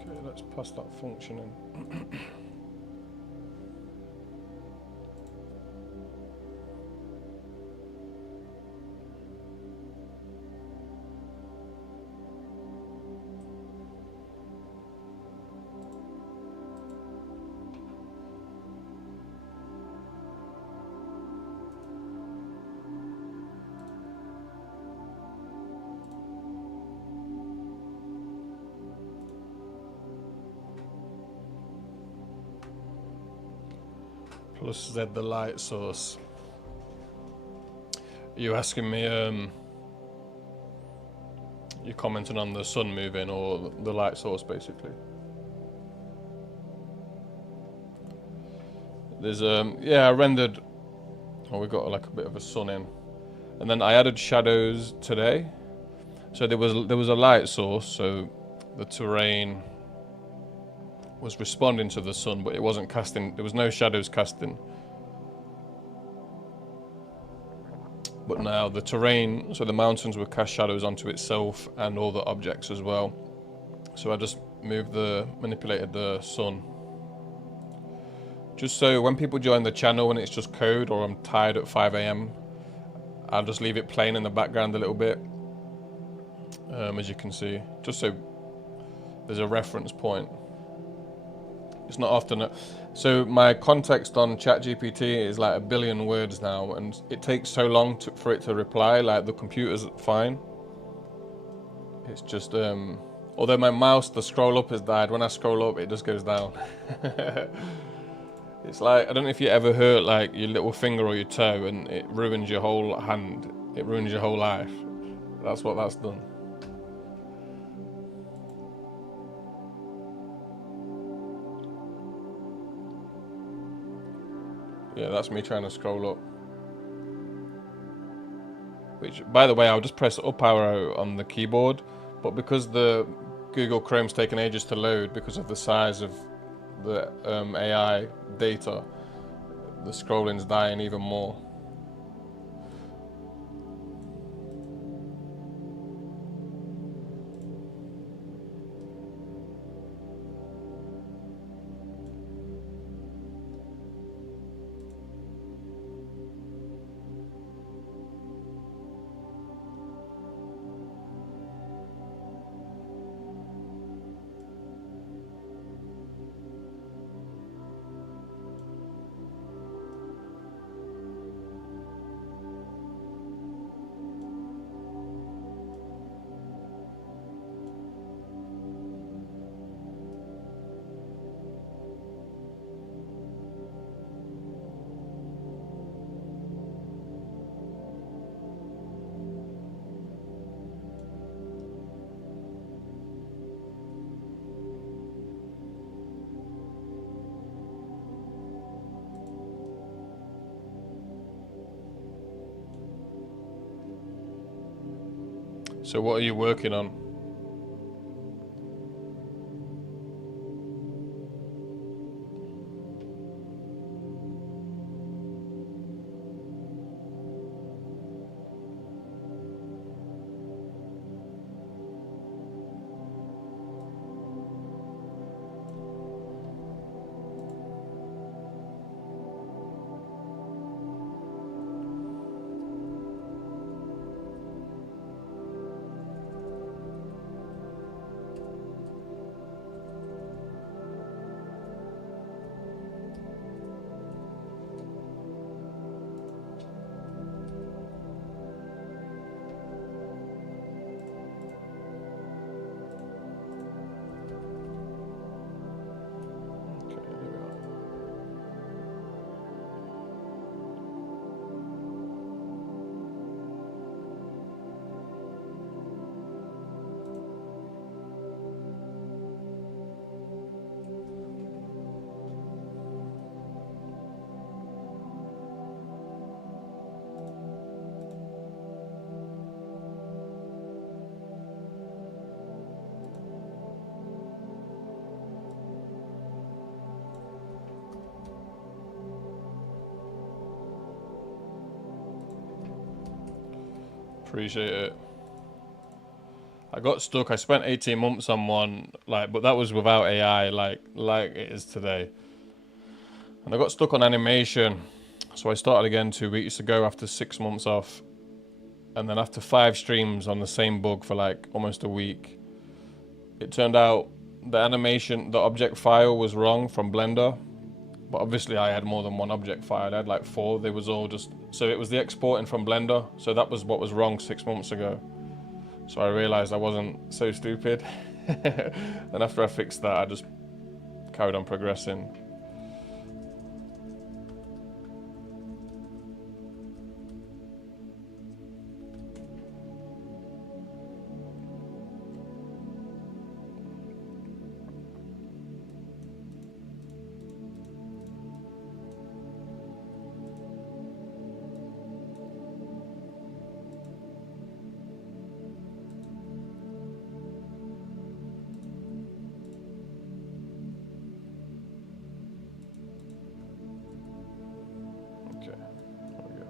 Okay, let's pass that function in. Plus Z the light source. Are you asking me, you commenting on the sun moving or the light source basically? There's, yeah, I rendered, oh, we got like a bit of a sun in. And then I added shadows today. So there was a light source, so the terrain was responding to the sun, but it wasn't casting, there was no shadows casting. But now the terrain, so the mountains would cast shadows onto itself and all the objects as well. So I just manipulated the sun. Just so when people join the channel and it's just code or I'm tired at 5 AM, I'll just leave it playing in the background a little bit. As you can see, just so there's a reference point. It's not often. So my context on ChatGPT is like 1 billion words now, and it takes so long for it to reply. Like the computer's fine. It's just, although my mouse, the scroll up has died. When I scroll up, it just goes down. It's like, I don't know if you ever hurt like your little finger or your toe, and it ruins your whole hand. It ruins your whole life. That's what that's done. Yeah, that's me trying to scroll up. Which, by the way, I'll just press up arrow on the keyboard, but because the Google Chrome's taken ages to load because of the size of the AI data, the scrolling's dying even more. So what are you working on? Okay, there we are. Appreciate it. I got stuck. I spent 18 months on one, like, but that was without AI, like it is today. And I got stuck on animation, so I started again 2 weeks ago after 6 months off. And then after 5 streams on the same bug for like almost a week, it turned out the animation, the object file was wrong from Blender. But obviously I had more than one object file. I had like 4. They was all just, so it was the exporting from Blender. So that was what was wrong 6 months ago. So I realized I wasn't so stupid. And after I fixed that, I just carried on progressing. Okay, there we go.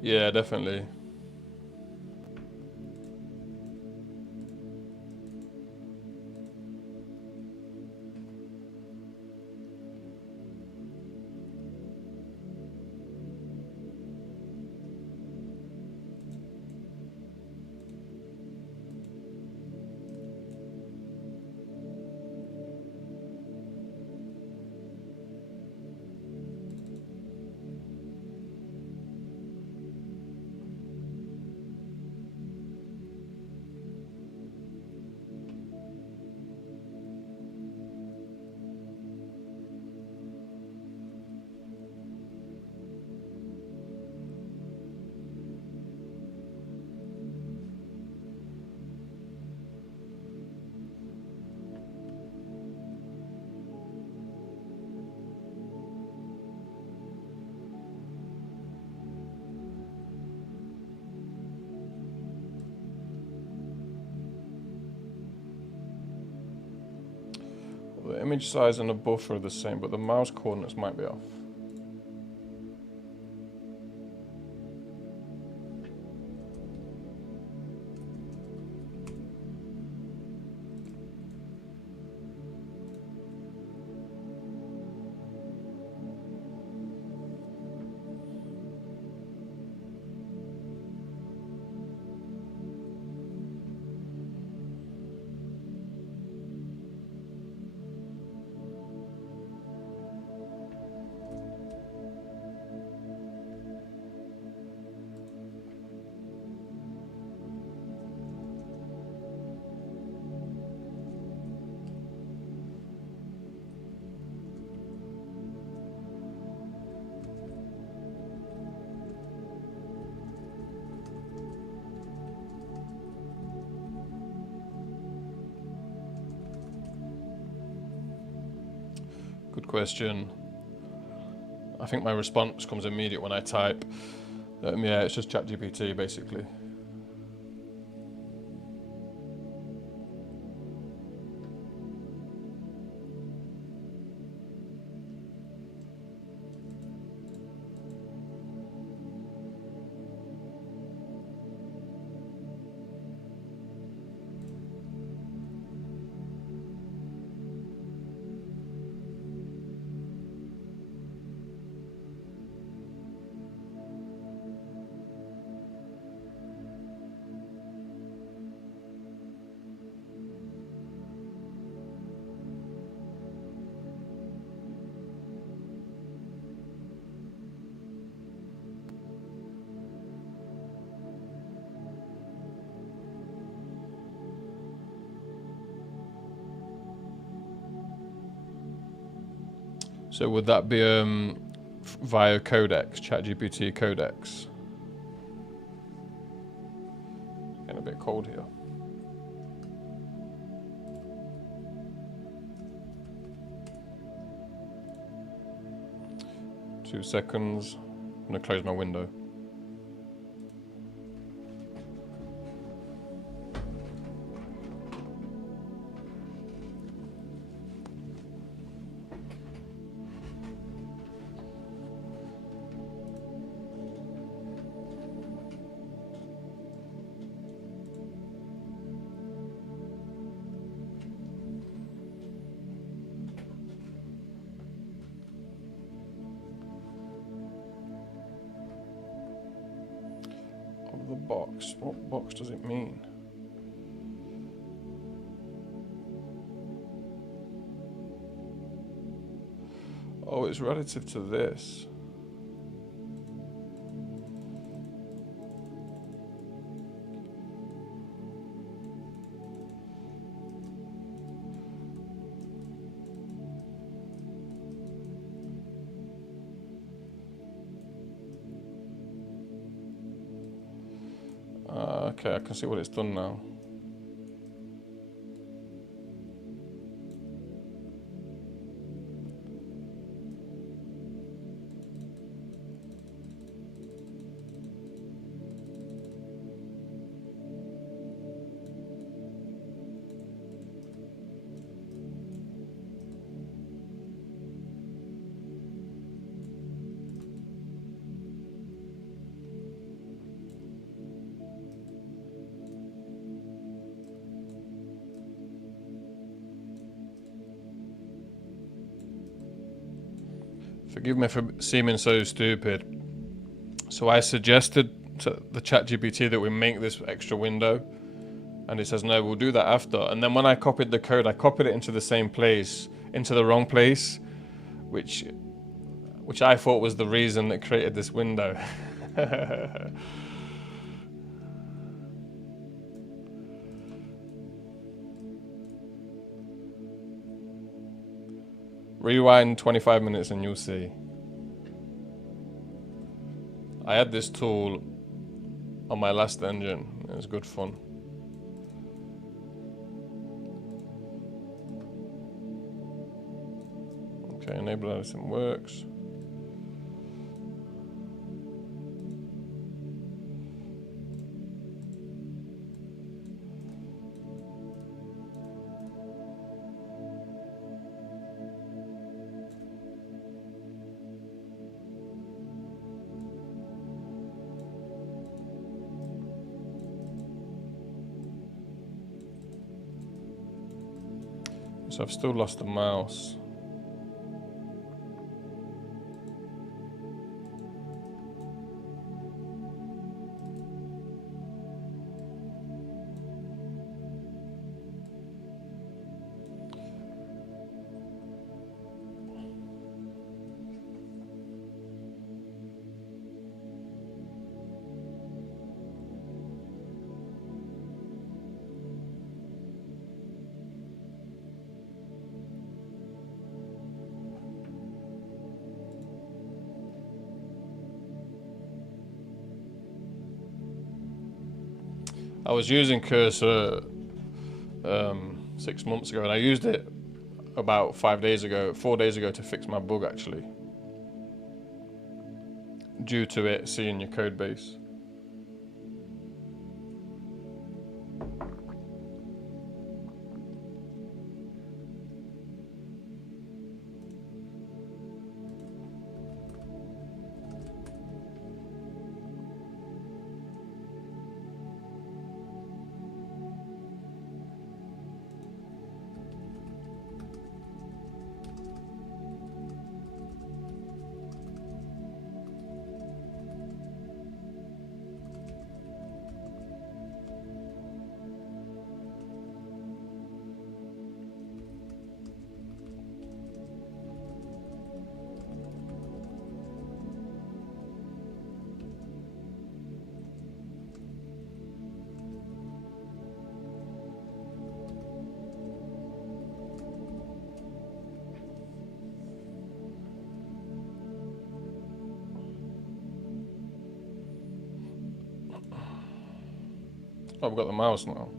Yeah, definitely. image size and the buffer are the same, but the mouse coordinates might be off. Good question. I think my response comes immediate when I type. Yeah, it's just ChatGPT basically. So would that be via codecs, ChatGPT codecs? Getting a bit cold here. Two seconds. I'm gonna close my window. The box. What box does it mean? Oh, it's relative to this. Okay, I can see what it's done now. Forgive me for seeming so stupid. So I suggested to the ChatGPT that we make this extra window, and it says no, we'll do that after. And then when I copied the code, I copied it into the same place, into the wrong place, which I thought was the reason that created this window. Rewind 25 minutes and you'll see. I had this tool on my last engine. It was good fun. Okay, enable editing works. So I've still lost the mouse. I was using Cursor 6 months ago, and I used it about 4 days ago to fix my bug actually, due to it seeing your code base. Oh, I've got the mouse now.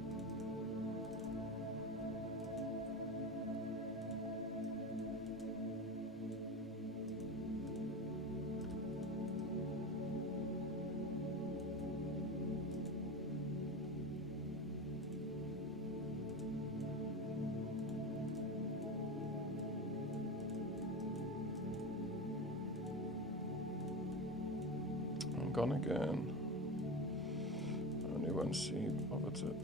I'm gone again. Only when she bothered it.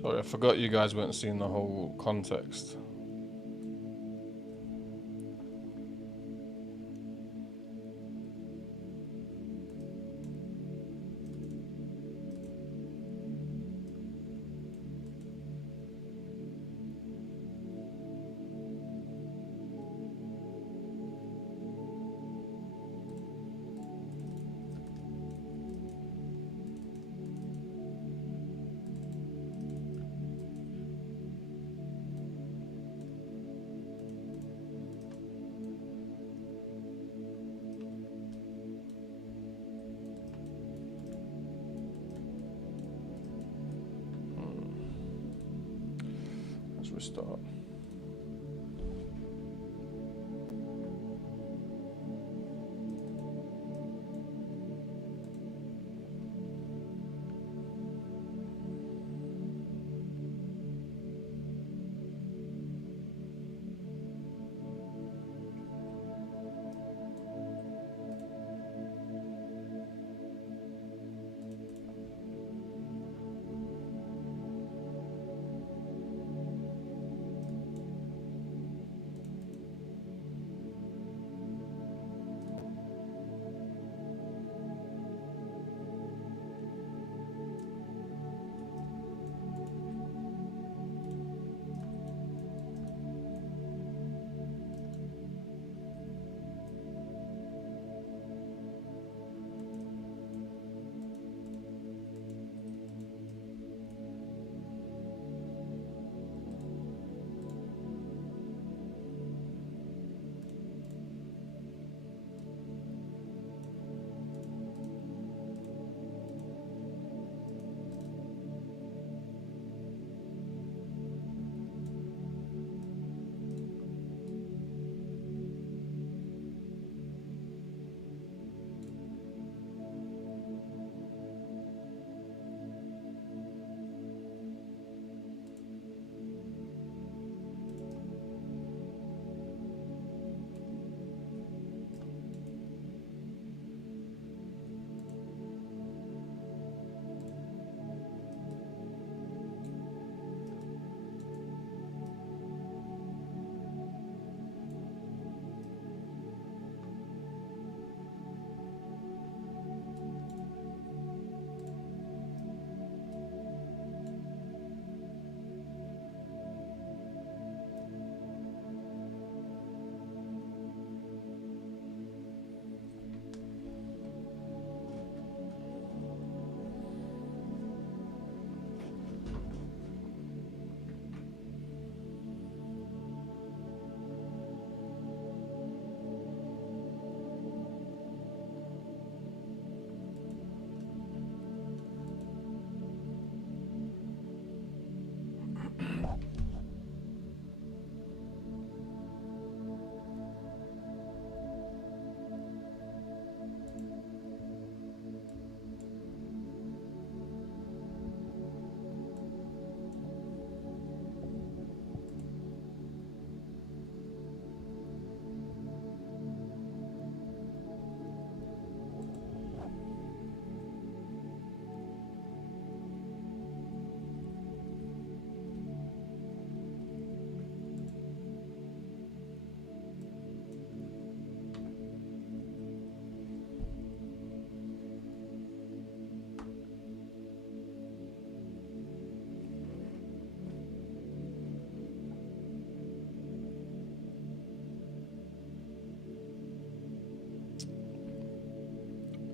Sorry, I forgot you guys weren't seeing the whole context. Let's restart.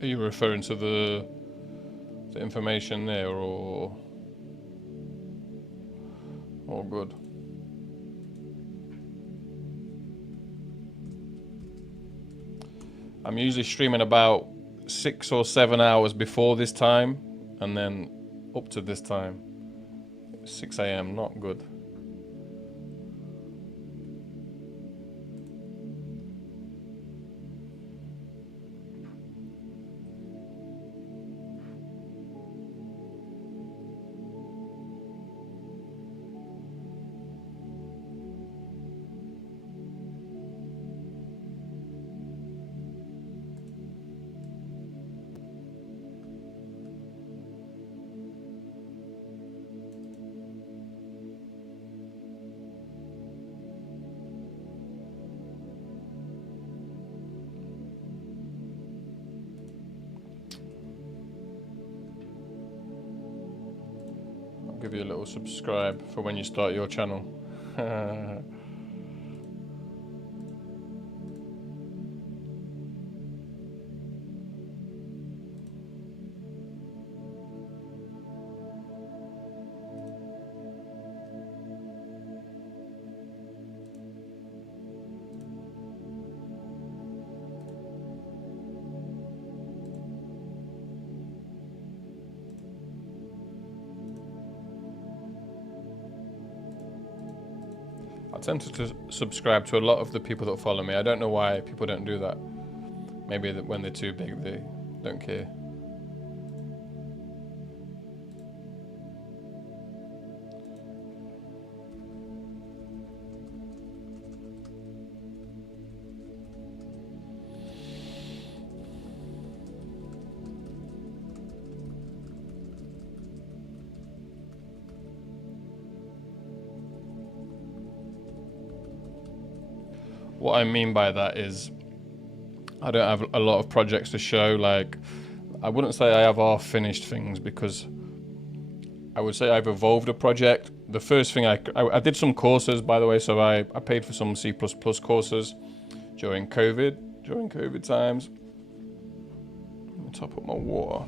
Are you referring to the information there, or all good? I'm usually streaming about 6 or 7 hours before this time, and then up to this time. 6 a.m. not good. Give you a little subscribe for when you start your channel. I tend to subscribe to a lot of the people that follow me. I don't know why people don't do that. Maybe when they're too big, they don't care. What I mean by that is I don't have a lot of projects to show. Like, I wouldn't say I have half-finished things, because I would say I've evolved a project. The first thing I did some courses, by the way, so I paid for some C++ courses during COVID times. Let me top up my water.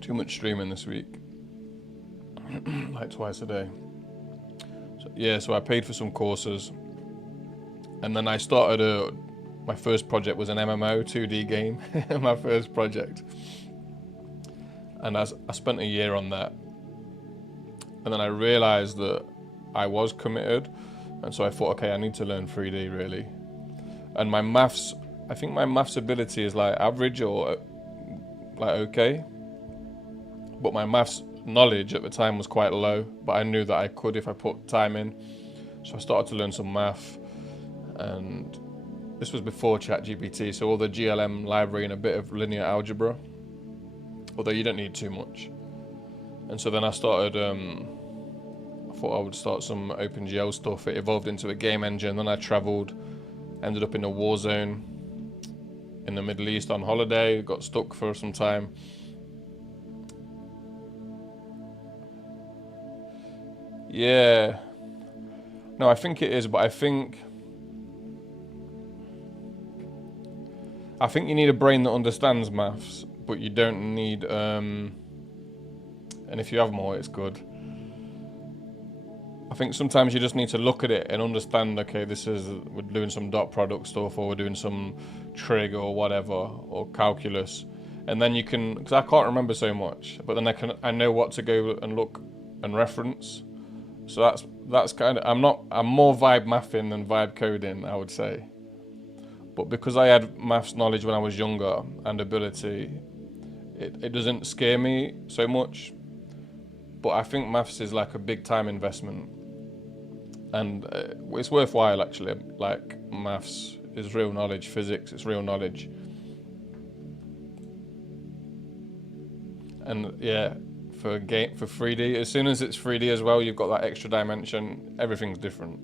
Too much streaming this week, like twice a day. So I paid for some courses, and then I started my first project was an MMO 2D game, my first project. And I spent a year on that. And then I realized that I was committed, and so I thought, okay, I need to learn 3D really. And my maths, I think my maths ability is like average or like okay, but my maths knowledge at the time was quite low, but I knew that I could if I put time in. So I started to learn some math, and this was before ChatGPT, so all the GLM library and a bit of linear algebra, although you don't need too much. And so then I started, I thought I would start some OpenGL stuff. It evolved into a game engine. Then I traveled, ended up in a war zone in the Middle East on holiday, got stuck for some time. Yeah, no, I think it is, but I think you need a brain that understands maths, but you don't need, and if you have more, it's good. I think sometimes you just need to look at it and understand, okay, we're doing some dot product stuff, or we're doing some trig or whatever, or calculus. And then you can, because I can't remember so much, but then I know what to go and look and reference. So that's kind of, I'm more vibe mathing than vibe coding, I would say. But because I had maths knowledge when I was younger and ability, it doesn't scare me so much. But I think maths is like a big time investment, and it's worthwhile actually. Like, maths is real knowledge, physics is real knowledge. And yeah, for 3D, as soon as it's 3D as well, you've got that extra dimension, everything's different.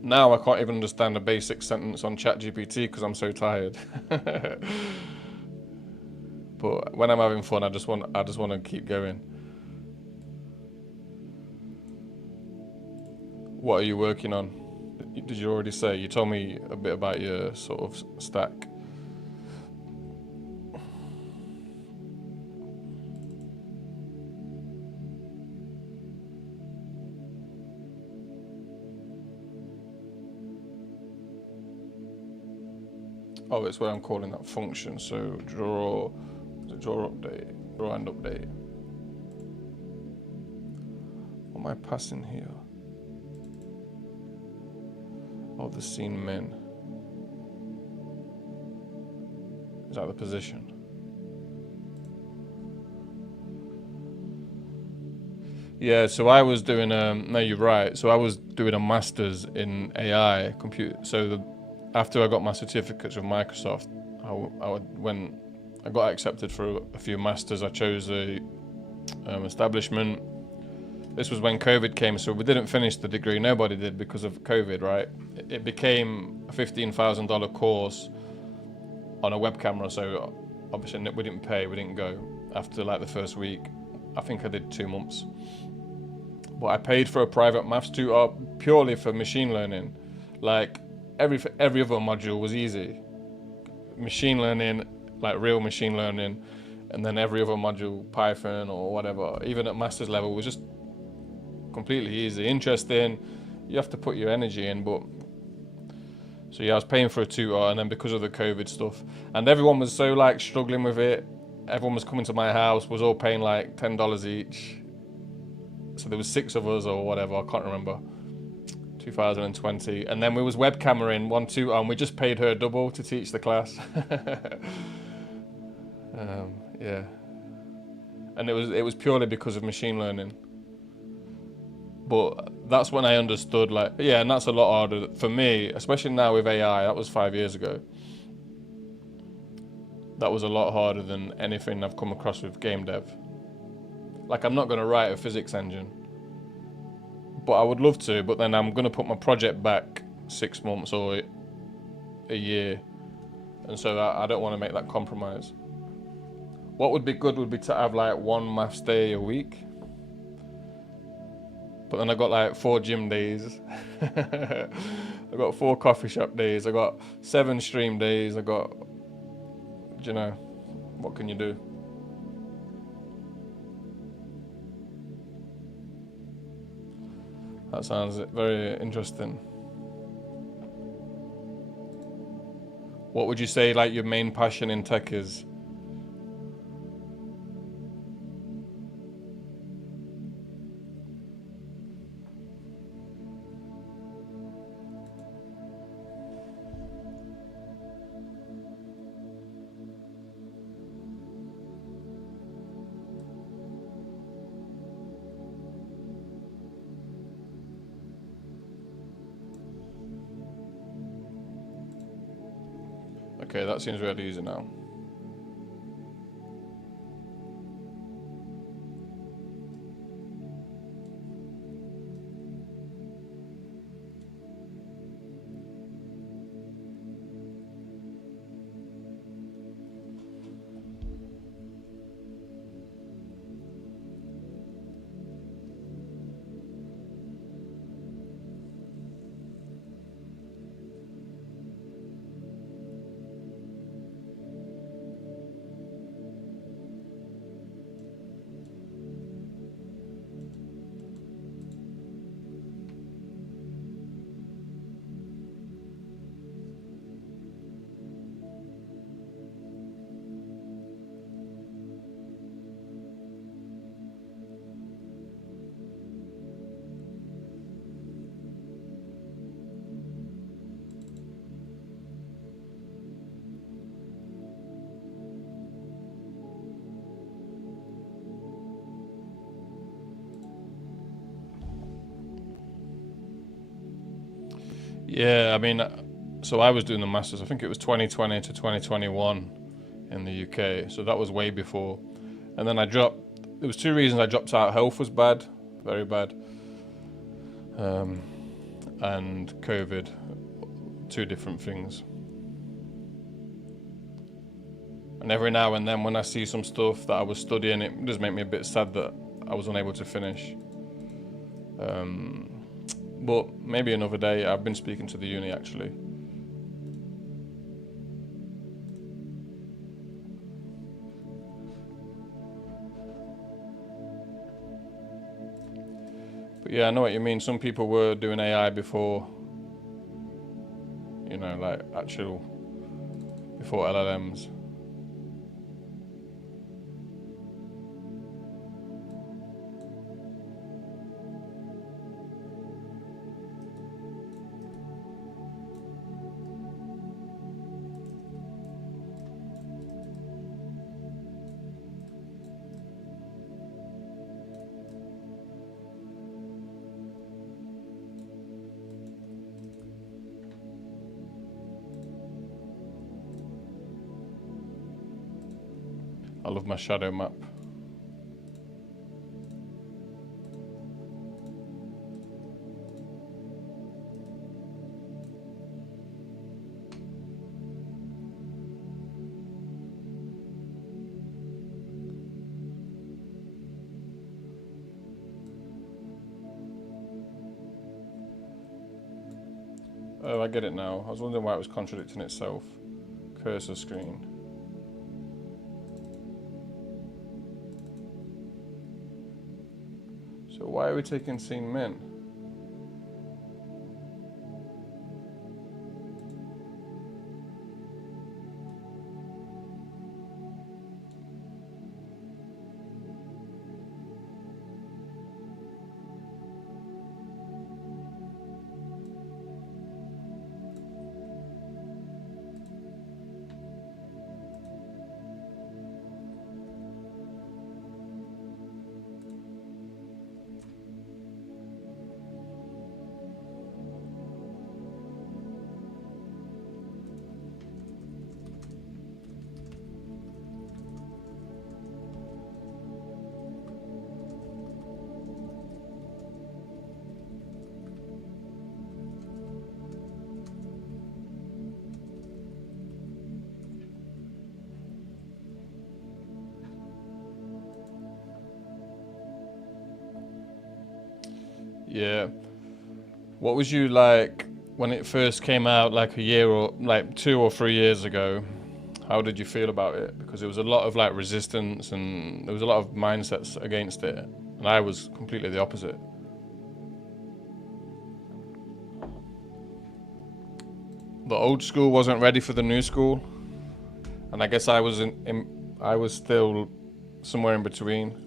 Now I can't even understand a basic sentence on ChatGPT because I'm so tired. But when I'm having fun, I just want to keep going. What are you working on? Did you already say? You told me a bit about your sort of stack. Oh, it's where I'm calling that function. So draw update, draw and update. What am I passing here? Oh, the scene min. Is that the position? Yeah, so I was doing no, you're right. So I was doing a master's in AI computer. So after I got my certificates with Microsoft, when I got accepted for a few masters, I chose a establishment. This was when COVID came, so we didn't finish the degree. Nobody did because of COVID, right? It became a $15,000 course on a web camera, so obviously we didn't pay, we didn't go after like the first week. I think I did 2 months. But I paid for a private maths tutor purely for machine learning. Like every other module was easy. Machine learning, like real machine learning, and then every other module, Python or whatever, even at master's level, was just completely easy, interesting. You have to put your energy in, but so yeah, I was paying for a tutor, and then because of the COVID stuff, and everyone was so like struggling with it, everyone was coming to my house, was all paying like $10 each. So there was 6 of us or whatever, I can't remember. 2020, and then we was webcamering one tutor, and we just paid her double to teach the class. Yeah, and it was purely because of machine learning. But that's when I understood, like, yeah, and that's a lot harder for me, especially now with AI. That was 5 years ago. That was a lot harder than anything I've come across with game dev. Like, I'm not going to write a physics engine, but I would love to, but then I'm going to put my project back 6 months or a year, and so I don't want to make that compromise. What would be good would be to have like 1 maths day a week, but then I got like 4 gym days. I got 4 coffee shop days. I got 7 stream days. I got, you know, what can you do? That sounds very interesting. What would you say like your main passion in tech is? Okay, that seems really easy now. Yeah, I mean, so I was doing the masters. I think it was 2020 to 2021 in the UK. So that was way before. And then I dropped. There was 2 reasons I dropped out. Health was bad, very bad, and COVID. 2 different things. And every now and then, when I see some stuff that I was studying, it does make me a bit sad that I was unable to finish. But maybe another day. I've been speaking to the uni actually. But yeah, I know what you mean. Some people were doing AI before, you know, like actual, before LLMs. I love my shadow map. Oh, I get it now. I was wondering why it was contradicting itself. Cursor screen. So why are we taking scene min? Yeah. What was you like when it first came out, like a year or like 2 or 3 years ago? How did you feel about it? Because there was a lot of like resistance and there was a lot of mindsets against it, and I was completely the opposite. The old school wasn't ready for the new school, and I guess I was I was still somewhere in between.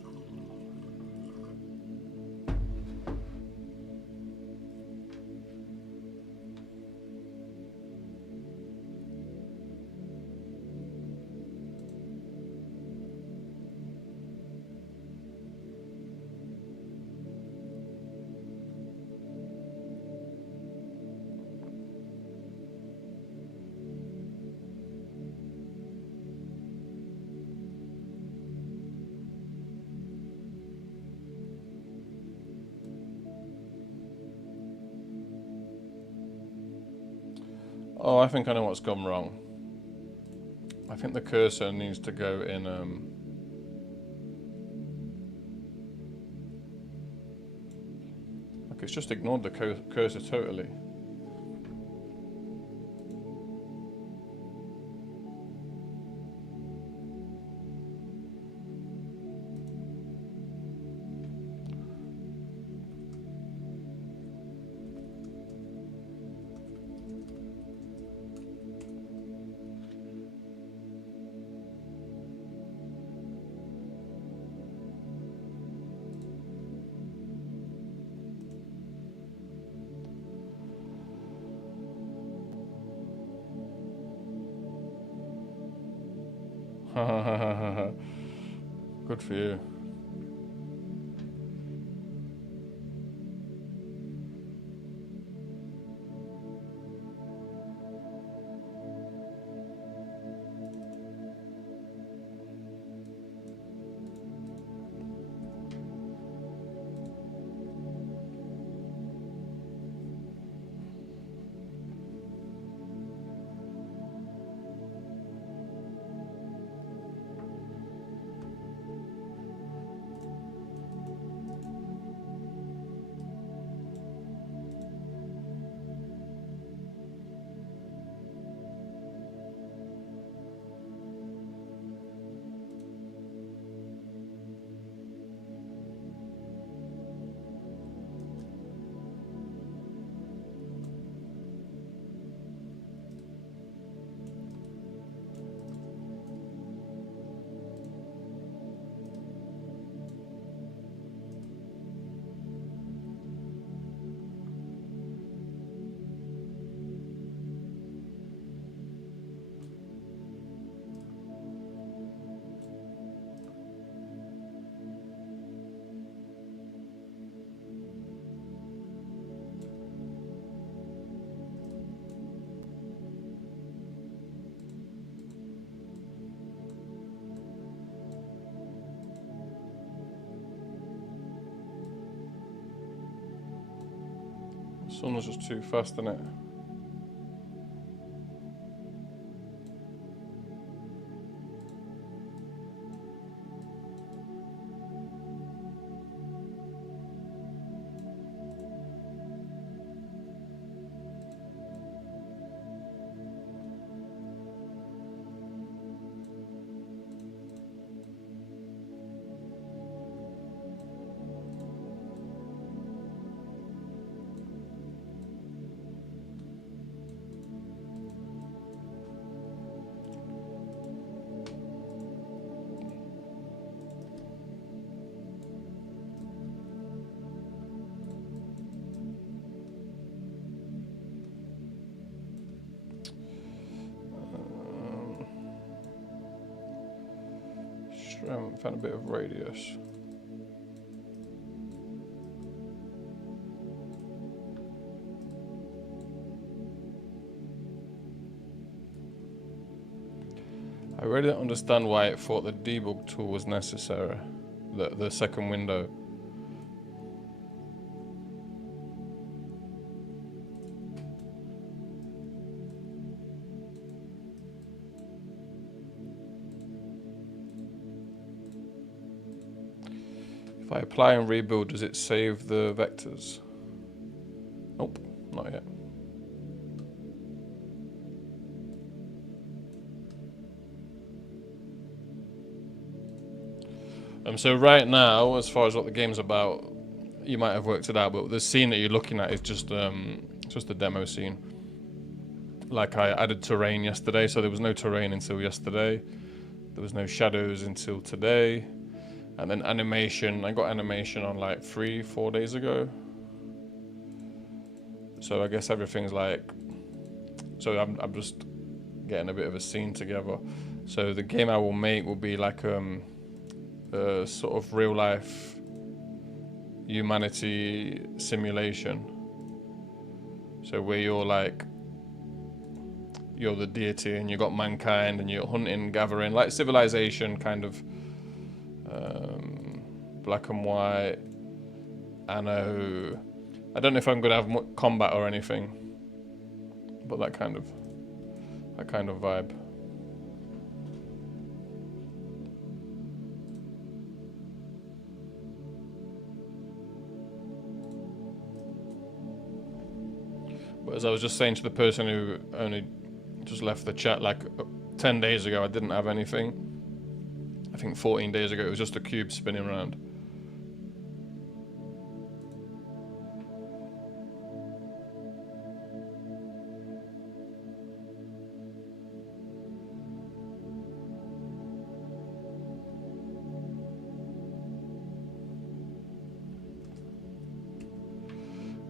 Oh, I think I know what's gone wrong. I think the cursor needs to go in. Like it's just ignored the cursor totally. Good for you. Sun was just too fast, isn't it? Strength and a bit of radius. I really don't understand why it thought the debug tool was necessary, the second window. If I apply and rebuild, does it save the vectors? Nope, not yet. So right now, as far as what the game's about, you might have worked it out, but the scene that you're looking at is just a demo scene. Like I added terrain yesterday, so there was no terrain until yesterday. There was no shadows until today. And then animation, I got animation on like 3-4 days ago. So I guess everything's like, so I'm just getting a bit of a scene together. So the game I will make will be like a sort of real life humanity simulation. So where you're the deity and you got mankind and you're hunting, gathering, like Civilization kind of, black and white. I don't know if I'm gonna have much combat or anything, but that kind of vibe. But as I was just saying to the person who only just left the chat, like 10 days ago I didn't have anything. I think 14 days ago it was just a cube spinning around.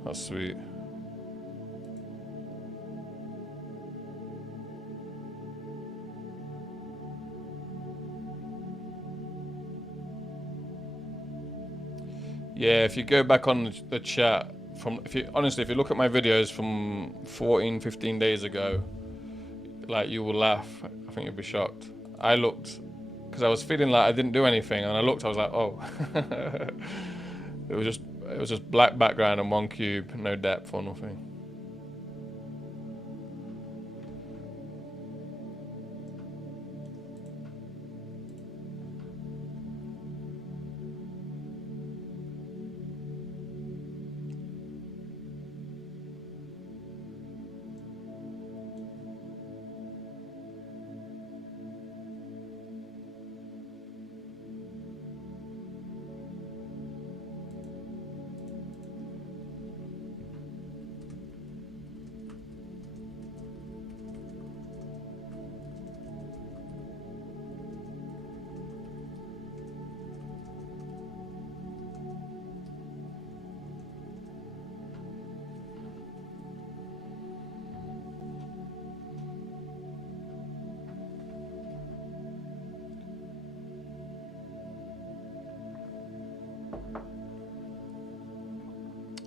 That's sweet. Yeah, if you go back on the chat if you look at my videos from 14-15 days ago, like you will laugh. I think you'll be shocked. I looked because I was feeling like I didn't do anything, and I looked. I was like, oh, it was just black background and one cube, no depth or nothing.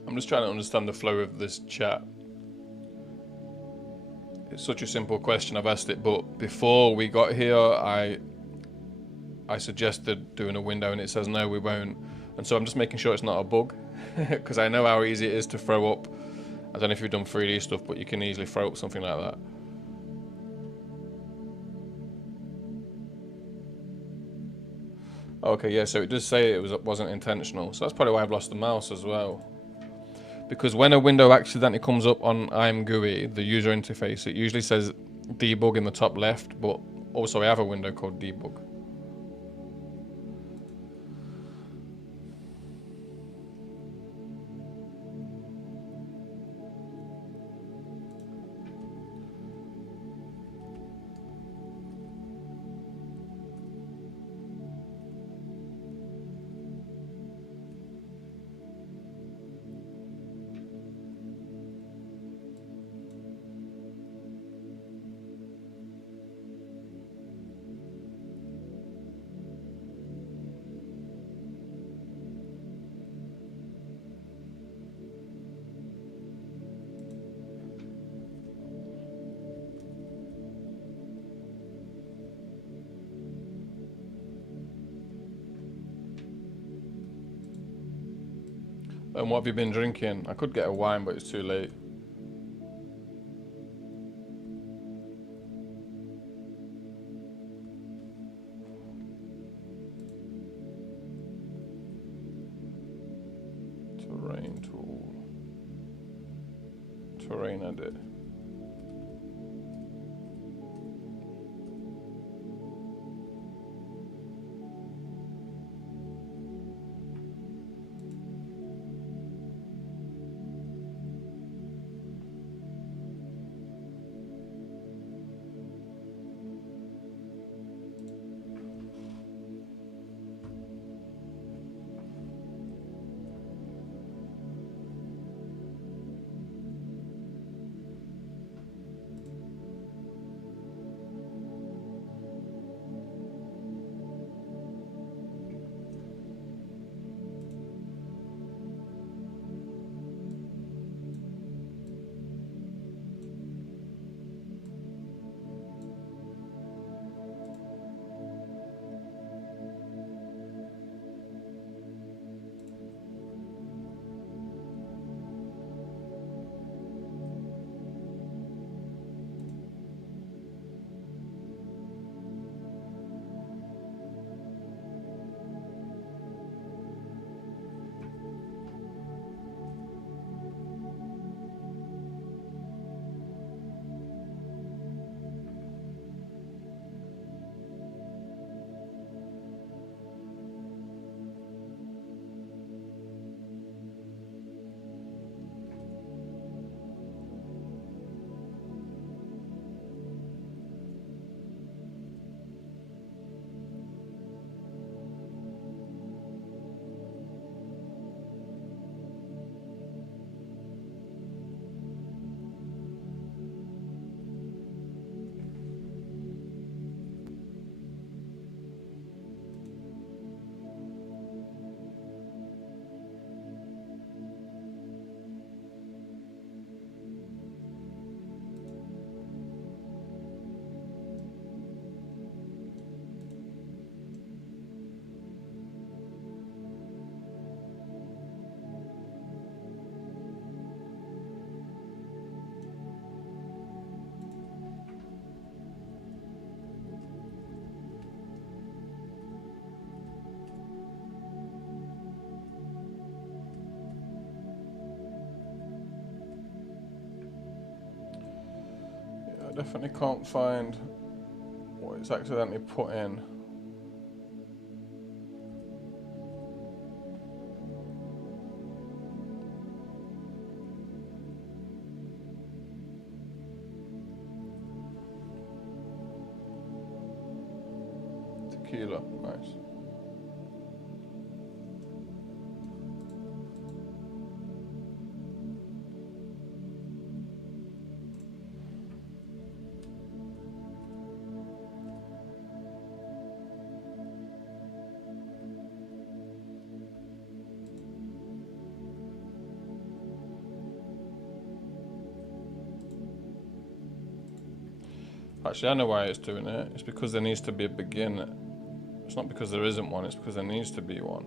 I'm just trying to understand the flow of this chat. It's such a simple question, I've asked it, but before we got here, I suggested doing a window and it says no, we won't. And so I'm just making sure it's not a bug, because I know how easy it is to throw up I don't know if you've done 3D stuff, but you can easily throw up something like that. Okay, yeah, so it does say it wasn't intentional. So that's probably why I've lost the mouse as well. Because when a window accidentally comes up on IMGUI, the user interface, it usually says debug in the top left, but also I have a window called debug. And what have you been drinking? I could get a wine, but it's too late. Terrain tool. Terrain edit. I definitely can't find what it's accidentally put in. Tequila, nice. Actually, I know why it's doing it. It's because there needs to be a begin. It's not because there isn't one, it's because there needs to be one.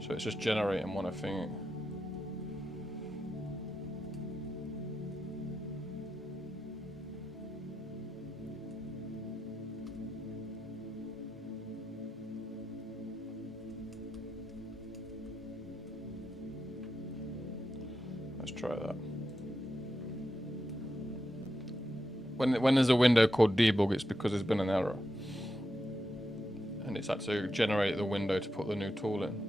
So it's just generating one, I think. try that. When there's a window called debug, it's because there's been an error. And it's had to generate the window to put the new tool in.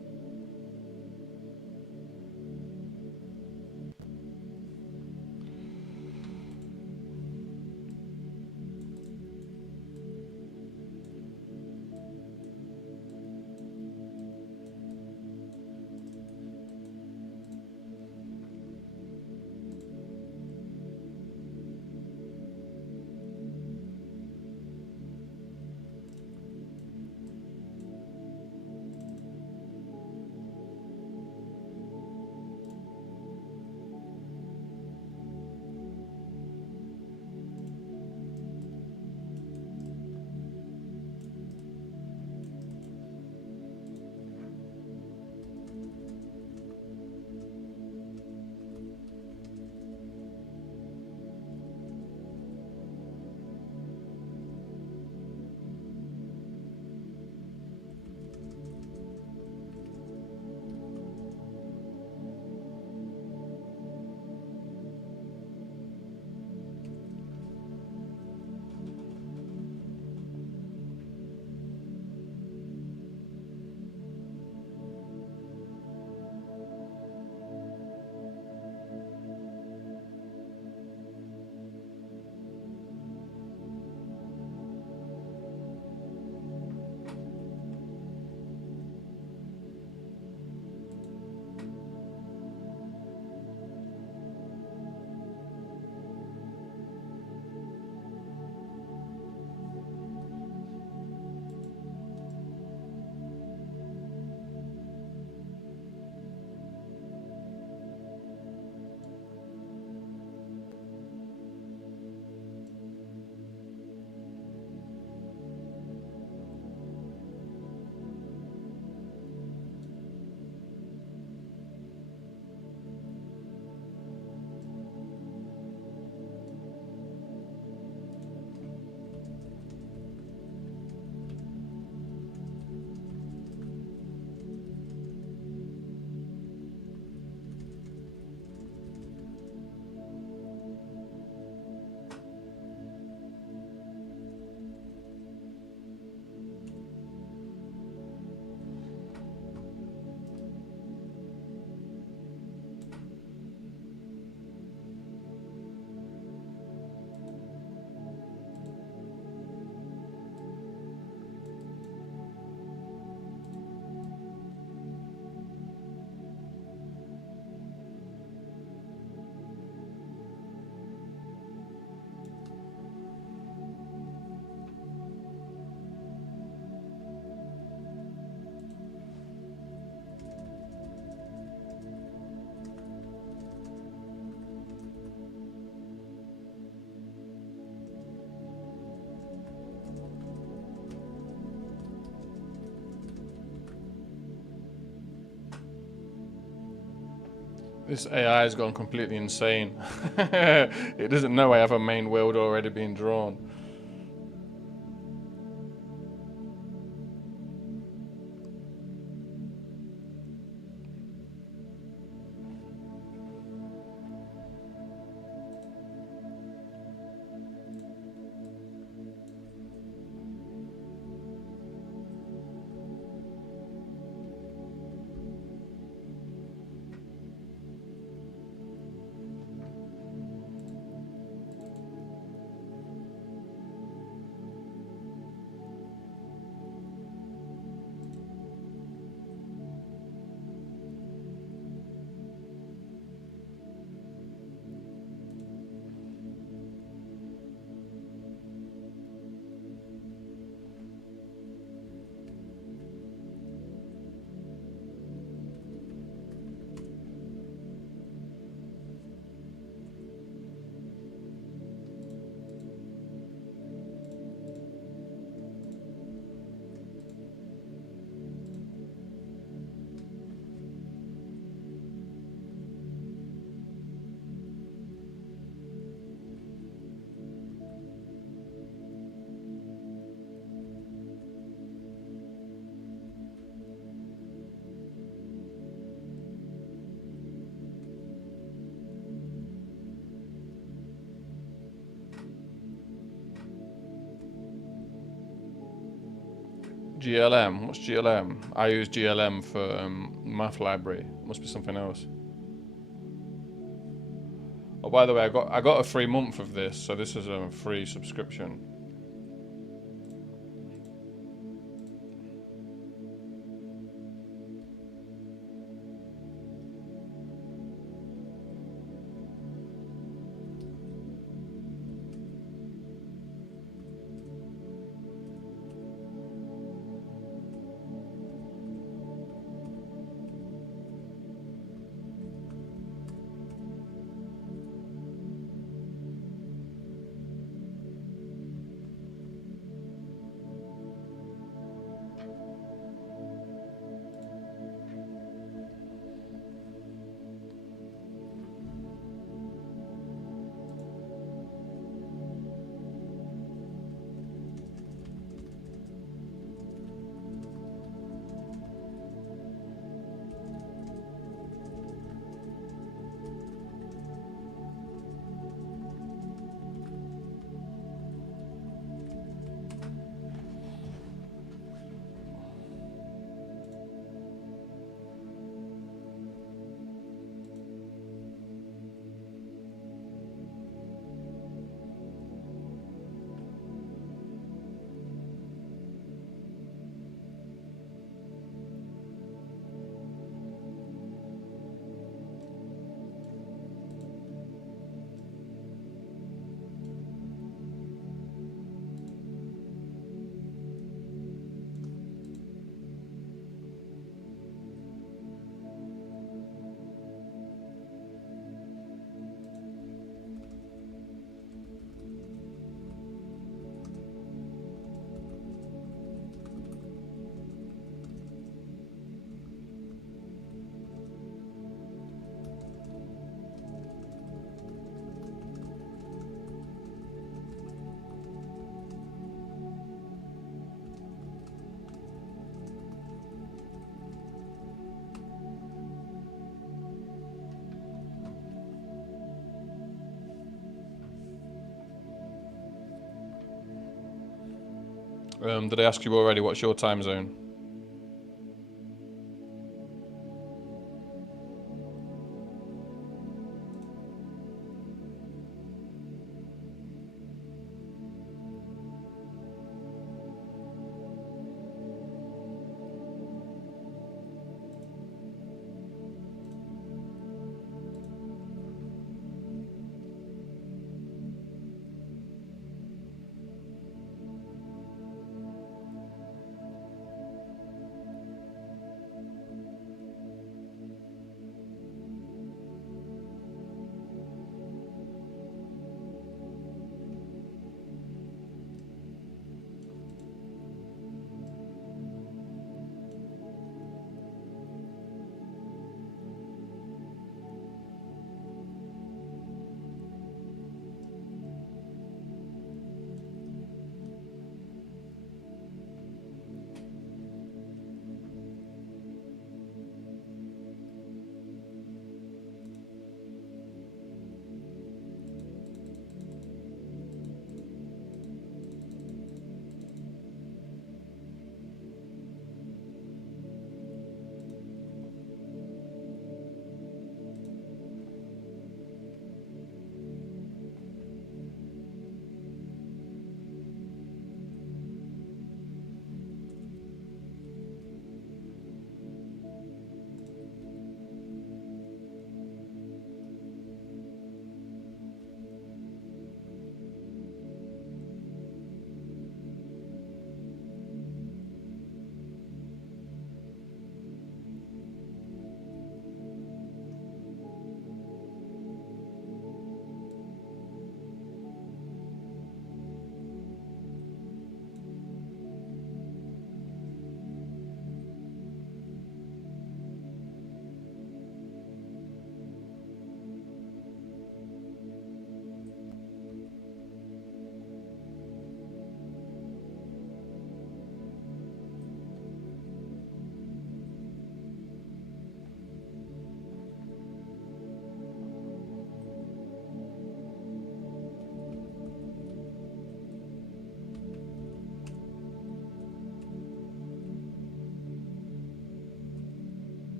This AI has gone completely insane. It doesn't know I have a main world already being drawn. GLM. What's GLM? I use GLM for math library. Must be something else. Oh, by the way, I got a free month of this, so this is a free subscription. Did I ask you already? What's your time zone?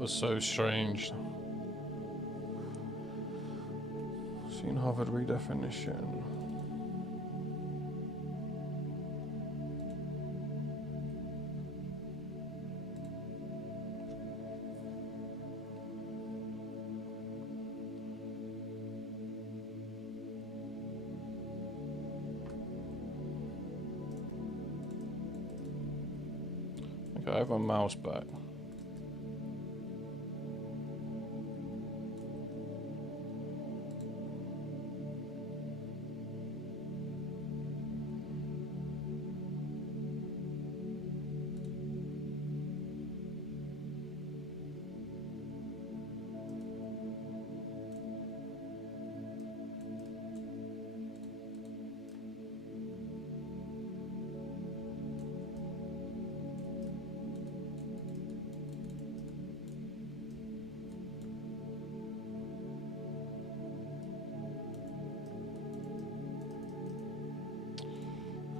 was so strange. Seen Harvard redefinition. Okay, I have my mouse back.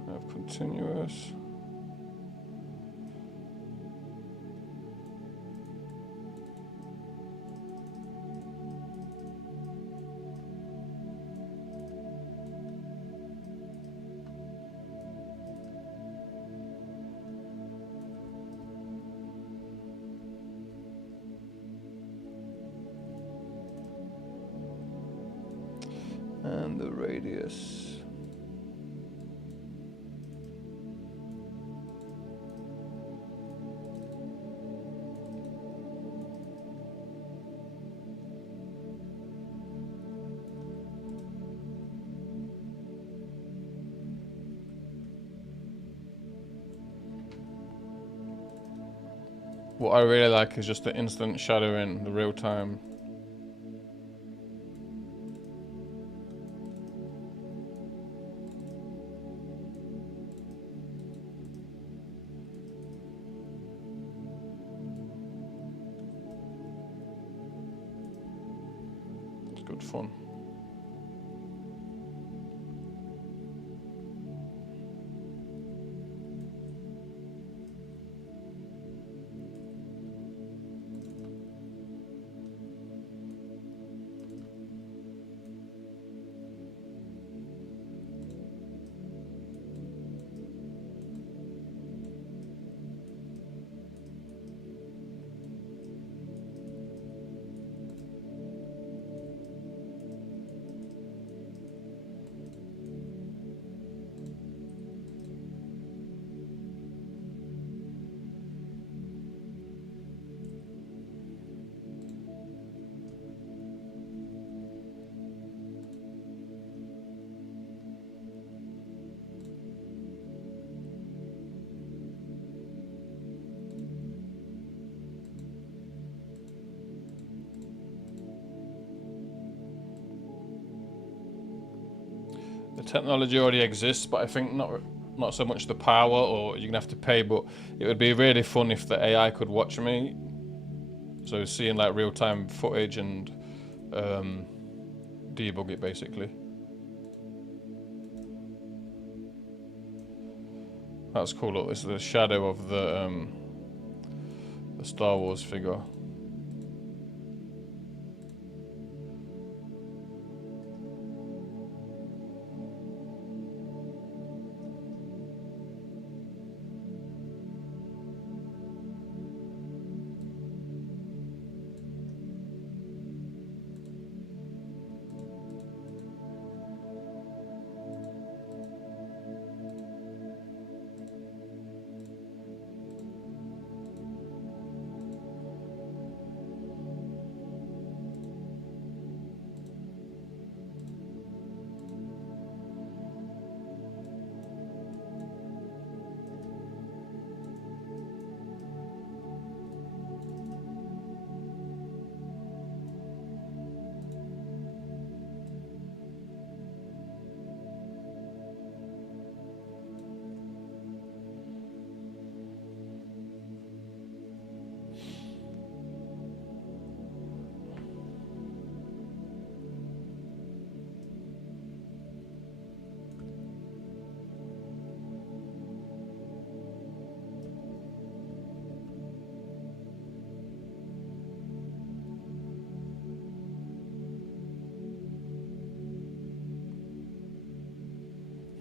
I have continuous. And the radius. What I really like is just the instant shadowing, the real time. It's good fun. The technology already exists, but I think not so much the power, or you're gonna have to pay. But it would be really fun if the AI could watch me, so seeing like real time footage and debug it basically. That's cool. Look, this is the shadow of the Star Wars figure.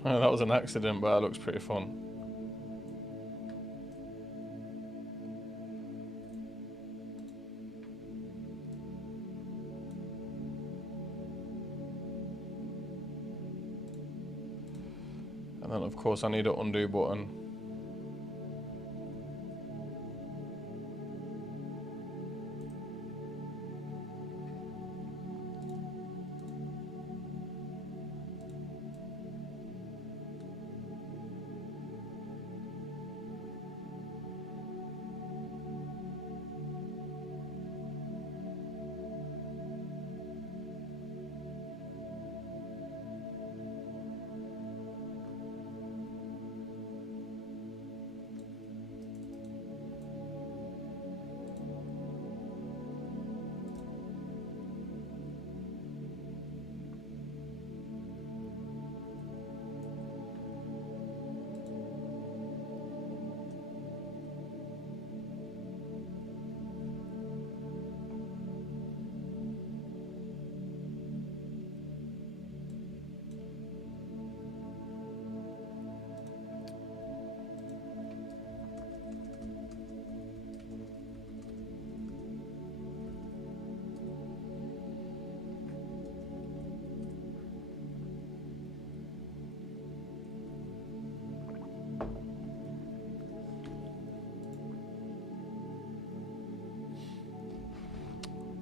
That was an accident, but that looks pretty fun. And then of course I need an undo button.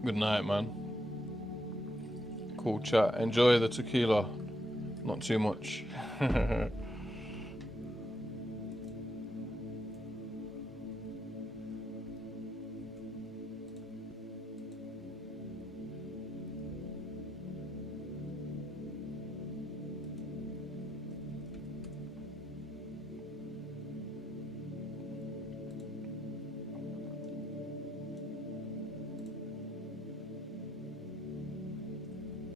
Good night, man. Cool chat. Enjoy the tequila. Not too much.